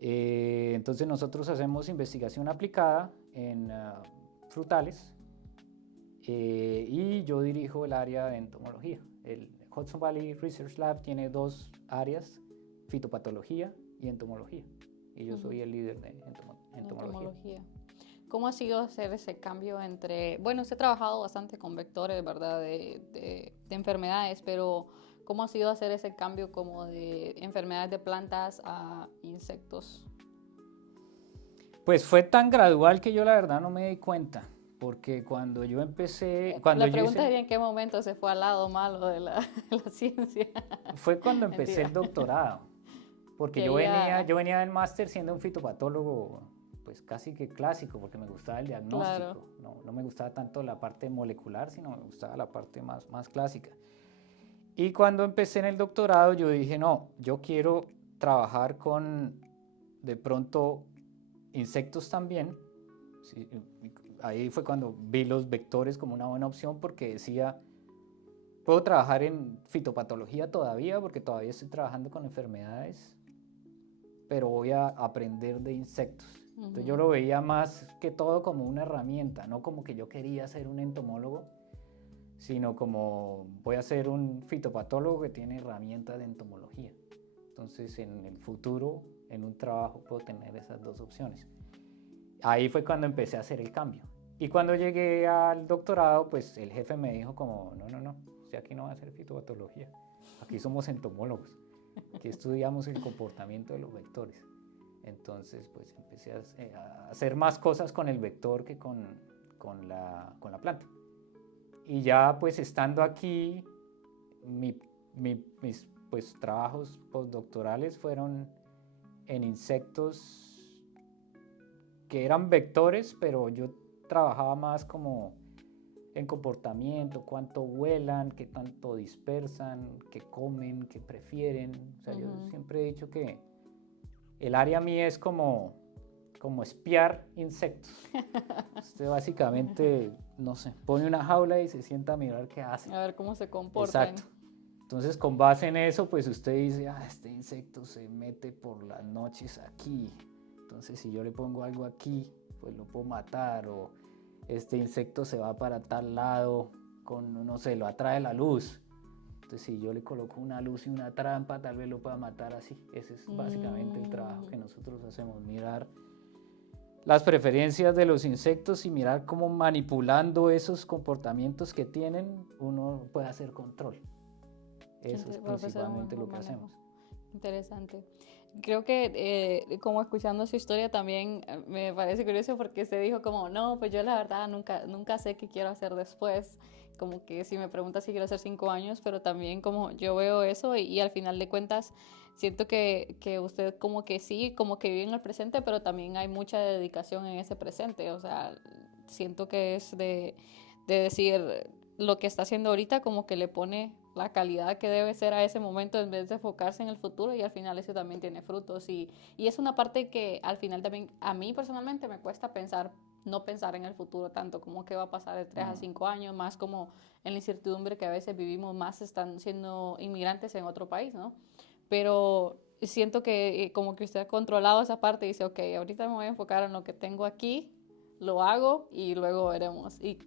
Entonces nosotros hacemos investigación aplicada en frutales, y yo dirijo el área de entomología. El Hudson Valley Research Lab tiene 2 áreas, fitopatología y entomología, y yo soy el líder de entomología. ¿Cómo ha sido hacer ese cambio entre, bueno, usted ha trabajado bastante con vectores, ¿verdad?, de enfermedades, pero ¿cómo ha sido hacer ese cambio como de enfermedades de plantas a insectos? Pues fue tan gradual que yo la verdad no me di cuenta, porque cuando yo empecé... La pregunta sería en qué momento se fue al lado malo de la ciencia. Fue cuando empecé el doctorado, porque yo venía del máster siendo un fitopatólogo pues casi que clásico, porque me gustaba el diagnóstico. Claro. No me gustaba tanto la parte molecular, sino me gustaba la parte más clásica. Y cuando empecé en el doctorado, yo dije, no, yo quiero trabajar con, de pronto, insectos también. Sí, ahí fue cuando vi los vectores como una buena opción porque decía, puedo trabajar en fitopatología todavía porque todavía estoy trabajando con enfermedades, pero voy a aprender de insectos. Entonces yo lo veía más que todo como una herramienta, no como que yo quería ser un entomólogo, sino como voy a ser un fitopatólogo que tiene herramientas de entomología. Entonces en el futuro, en un trabajo, puedo tener esas dos opciones. Ahí fue cuando empecé a hacer el cambio. Y cuando llegué al doctorado, pues el jefe me dijo como, no, usted aquí no va a hacer fitopatología, aquí somos entomólogos, aquí estudiamos el comportamiento de los vectores. Entonces, pues empecé a hacer más cosas con el vector que con la planta. Y ya pues estando aquí, mis pues, trabajos postdoctorales fueron en insectos que eran vectores, pero yo trabajaba más como en comportamiento, cuánto vuelan, qué tanto dispersan, qué comen, qué prefieren. O sea, yo siempre he dicho que el área mía es como espiar insectos. Usted básicamente, no sé, pone una jaula y se sienta a mirar qué hacen. A ver cómo se comportan. Exacto. Entonces, con base en eso, pues usted dice, este insecto se mete por las noches aquí. Entonces, si yo le pongo algo aquí, pues lo puedo matar. O este insecto se va para tal lado, no sé, lo atrae la luz. Entonces, si yo le coloco una luz y una trampa, tal vez lo pueda matar así. Ese es básicamente el trabajo que nosotros hacemos, mirar las preferencias de los insectos y mirar cómo manipulando esos comportamientos que tienen, uno puede hacer control. Eso es principalmente lo que hacemos. Interesante. Creo que como escuchando su historia también me parece curioso porque usted dijo como, no, pues yo la verdad nunca sé qué quiero hacer después. Como que si me preguntas si quiero hacer 5 años, pero también como yo veo eso y al final de cuentas siento que usted como que sí, como que vive en el presente, pero también hay mucha dedicación en ese presente. O sea, siento que es de decir lo que está haciendo ahorita como que le pone la calidad que debe ser a ese momento en vez de enfocarse en el futuro y al final eso también tiene frutos y es una parte que al final también a mí personalmente me cuesta no pensar en el futuro tanto como qué va a pasar de 3 a 5 años, más como en la incertidumbre que a veces vivimos más están siendo inmigrantes en otro país, ¿no? Pero siento que como que usted ha controlado esa parte y dice, ok, ahorita me voy a enfocar en lo que tengo aquí, lo hago y luego veremos. Y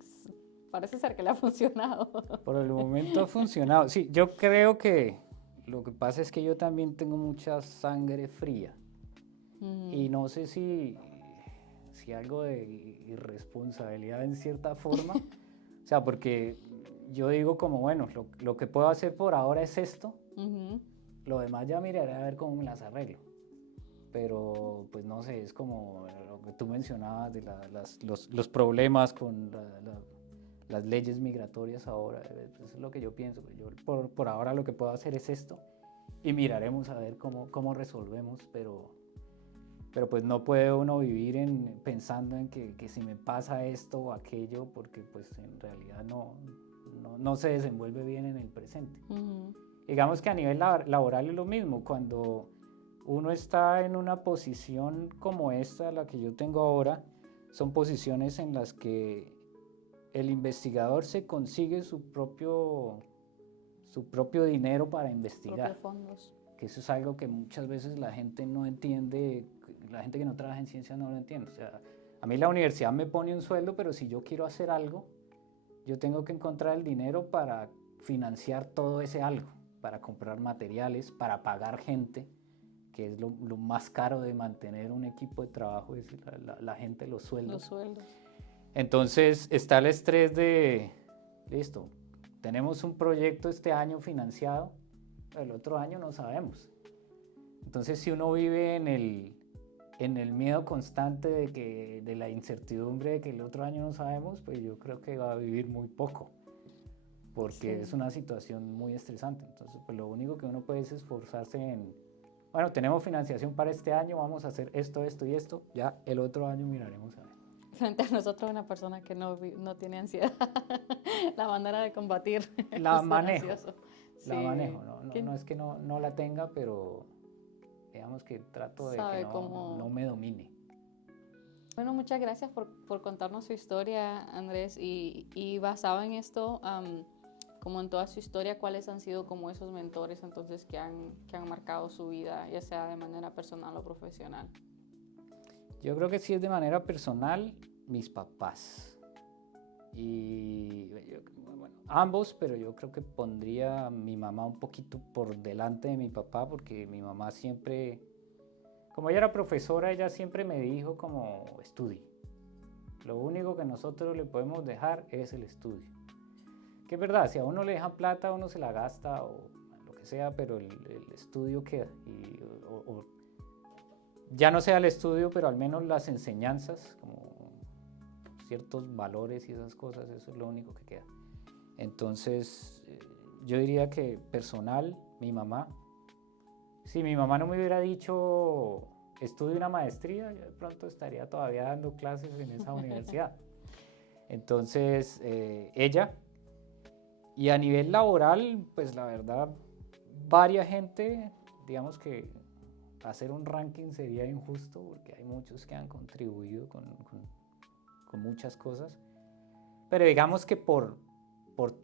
parece ser que le ha funcionado. Por el momento ha funcionado. Sí, yo creo que lo que pasa es que yo también tengo mucha sangre fría. Y no sé si algo de irresponsabilidad en cierta forma. O sea, porque yo digo como, bueno, lo que puedo hacer por ahora es esto. Lo demás ya miraré a ver cómo me las arreglo. Pero pues no sé, es como lo que tú mencionabas de los problemas con las leyes migratorias ahora. Eso es lo que yo pienso. Yo por ahora lo que puedo hacer es esto y miraremos a ver cómo resolvemos, pero pues no puede uno vivir pensando en que si me pasa esto o aquello, porque pues en realidad no se desenvuelve bien en el presente. Digamos que a nivel laboral es lo mismo. Cuando uno está en una posición como esta, la que yo tengo ahora, son posiciones en las que el investigador se consigue su propio dinero para investigar. Propios fondos. Que eso es algo que muchas veces la gente no entiende, la gente que no trabaja en ciencia no lo entiende. O sea, a mí la universidad me pone un sueldo, pero si yo quiero hacer algo, yo tengo que encontrar el dinero para financiar todo ese algo, para comprar materiales, para pagar gente, que es lo más caro de mantener un equipo de trabajo, es la gente, los sueldos. Los sueldos. Entonces está el estrés de, listo, tenemos un proyecto este año financiado, el otro año no sabemos. Entonces si uno vive en el miedo constante de la incertidumbre de que el otro año no sabemos, pues yo creo que va a vivir muy poco, porque es una situación muy estresante. Entonces pues lo único que uno puede es esforzarse en, bueno, tenemos financiación para este año, vamos a hacer esto y esto, ya el otro año miraremos a ver. Frente a nosotros una persona que no tiene ansiedad, la manera de combatir la manejo. la Sí, manejo, no, que no es que no la tenga, pero digamos que trato de que sabe no cómo... me domine. Bueno, muchas gracias por contarnos su historia, Andrés, y basado en esto, como en toda su historia, ¿cuáles han sido como esos mentores entonces que han marcado su vida, ya sea de manera personal o profesional? Yo creo que sí es de manera personal, mis papás. Y bueno, ambos, pero yo creo que pondría a mi mamá un poquito por delante de mi papá, porque mi mamá siempre, como ella era profesora, ella siempre me dijo como estudie. Lo único que nosotros le podemos dejar es el estudio. Que es verdad, si a uno le dejan plata, uno se la gasta o lo que sea, pero el estudio queda. Y, o ya no sea el estudio, pero al menos las enseñanzas, como ciertos valores y esas cosas, eso es lo único que queda. Entonces, yo diría que personal, mi mamá. Si mi mamá no me hubiera dicho estudio una maestría, yo de pronto estaría todavía dando clases en esa universidad. Entonces, ella. Y a nivel laboral, pues la verdad, varia gente, digamos que hacer un ranking sería injusto porque hay muchos que han contribuido con muchas cosas. Pero digamos que por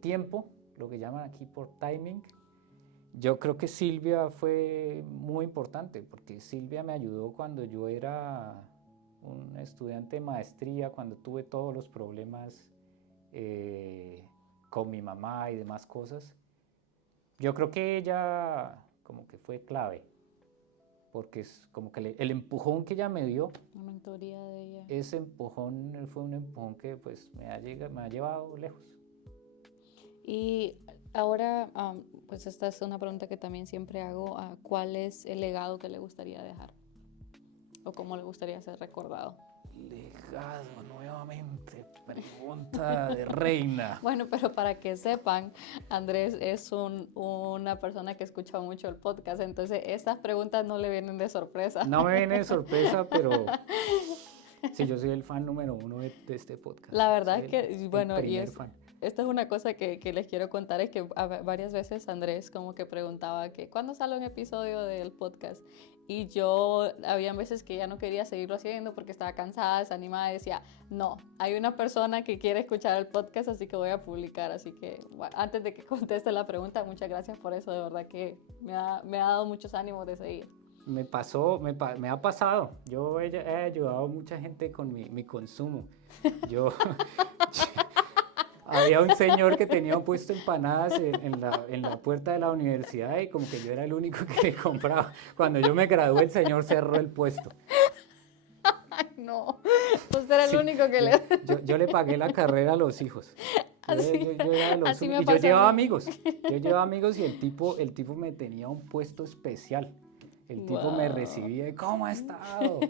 tiempo, lo que llaman aquí por timing, yo creo que Silvia fue muy importante porque Silvia me ayudó cuando yo era un estudiante de maestría, cuando tuve todos los problemas con mi mamá y demás cosas. Yo creo que ella como que fue clave porque es como que el empujón que ella me dio, La mentoría de ella. ese empujón fue un empujón que pues me ha llevado lejos. Y ahora, pues esta es una pregunta que también siempre hago, ¿cuál es el legado que le gustaría dejar? ¿O cómo le gustaría ser recordado? Legado, nuevamente, pregunta de reina. Bueno, pero para que sepan, Andrés es una persona que escucha mucho el podcast, entonces estas preguntas no le vienen de sorpresa. No me viene de sorpresa, pero sí, yo soy el fan número 1 de este podcast. La verdad Soy es que, el bueno, primer fan. esta es una cosa que les quiero contar, es que varias veces Andrés como que preguntaba que ¿cuándo sale un episodio del podcast? Y yo, había veces que ya no quería seguirlo haciendo porque estaba cansada, desanimada, y decía, no, hay una persona que quiere escuchar el podcast, así que voy a publicar. Así que, bueno, antes de que conteste la pregunta, muchas gracias por eso, de verdad que me ha dado muchos ánimos de seguir. Me ha pasado. Yo he ayudado a mucha gente con mi consumo. Yo, había un señor que tenía puesto empanadas en la puerta de la universidad y como que yo era el único que le compraba. Cuando yo me gradué, el señor cerró el puesto. Ay, no, usted era el Sí, único que le... yo le pagué la carrera a los hijos. Yo era los así me y yo pasa a llevaba mí. amigos. Yo llevaba amigos y el tipo me tenía un puesto especial. El tipo me Wow. recibía y ¿cómo ha estado?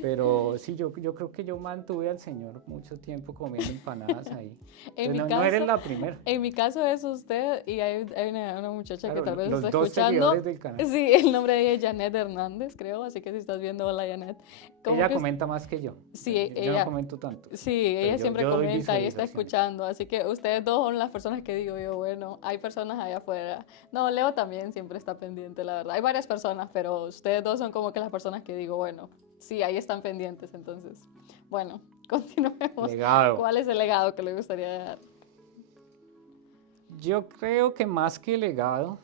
Pero sí, yo creo que yo mantuve al señor mucho tiempo comiendo empanadas ahí. En mi No, caso, no eres la primera. En mi caso es usted y hay una muchacha que Claro, tal vez los está 2 escuchando. seguidores del canal. Sí, el nombre de ella es Janet Hernández, creo, así que si estás viendo, hola Janet. Como Ella que comenta más que yo. sí, Yo no ella, comento tanto. sí, Pero ella siempre yo doy comenta y está visualizaciones. escuchando, así que ustedes dos son las personas que digo yo, bueno, hay personas allá afuera. No, Leo también siempre está pendiente, la verdad. Hay varias personas, pero ustedes dos son como que las personas que digo, bueno, sí, ahí están pendientes, entonces, bueno, continuemos. Legado. ¿Cuál es el legado que le gustaría dejar? Yo creo que más que legado,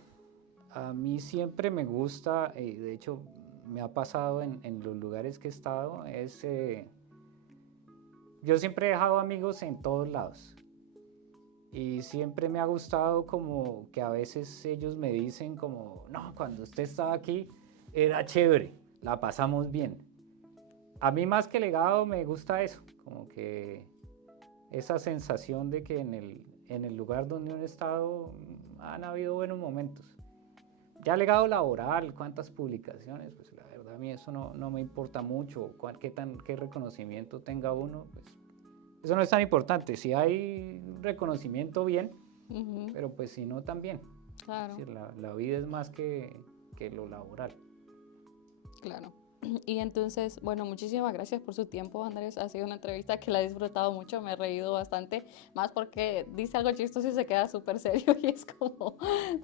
a mí siempre me gusta, de hecho me ha pasado en los lugares que he estado, yo siempre he dejado amigos en todos lados y siempre me ha gustado como que a veces ellos me dicen como, no, cuando usted estaba aquí era chévere, la pasamos bien. A mí más que legado me gusta eso, como que esa sensación de que en el lugar donde uno ha estado han habido buenos momentos. Ya legado laboral, cuántas publicaciones, pues la verdad a mí eso no me importa mucho, qué reconocimiento tenga uno, pues eso no es tan importante. Si hay reconocimiento, bien, pero pues si no, también. Claro. Es decir, la vida es más que lo laboral. Claro. Y entonces, bueno, muchísimas gracias por su tiempo, Andrés. Ha sido una entrevista que la he disfrutado mucho, me he reído bastante, más porque dice algo chistoso y se queda súper serio y es como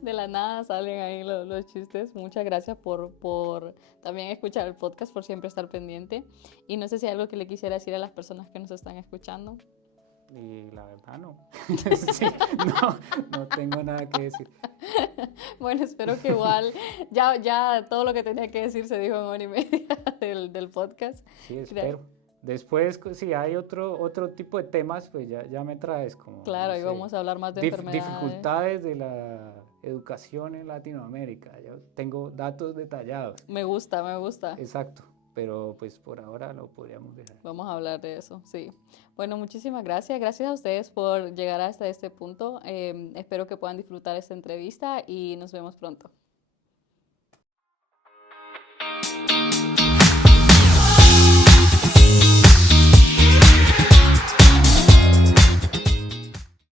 de la nada salen ahí los chistes. Muchas gracias por también escuchar el podcast, por siempre estar pendiente. Y no sé si hay algo que le quisiera decir a las personas que nos están escuchando. Y la verdad no. Sí, no tengo nada que decir. Bueno, espero que igual ya todo lo que tenía que decir se dijo en 1 hora y media del podcast. Sí, espero. Después, si hay otro tipo de temas, pues ya me traes como, Claro, no y sé, vamos a hablar más de enfermedades. dificultades de la educación en Latinoamérica. Yo tengo datos detallados. Me gusta, me gusta. Exacto, pero pues por ahora lo podríamos dejar. Vamos a hablar de eso, sí. Bueno, muchísimas gracias. Gracias a ustedes por llegar hasta este punto. Espero que puedan disfrutar esta entrevista y nos vemos pronto.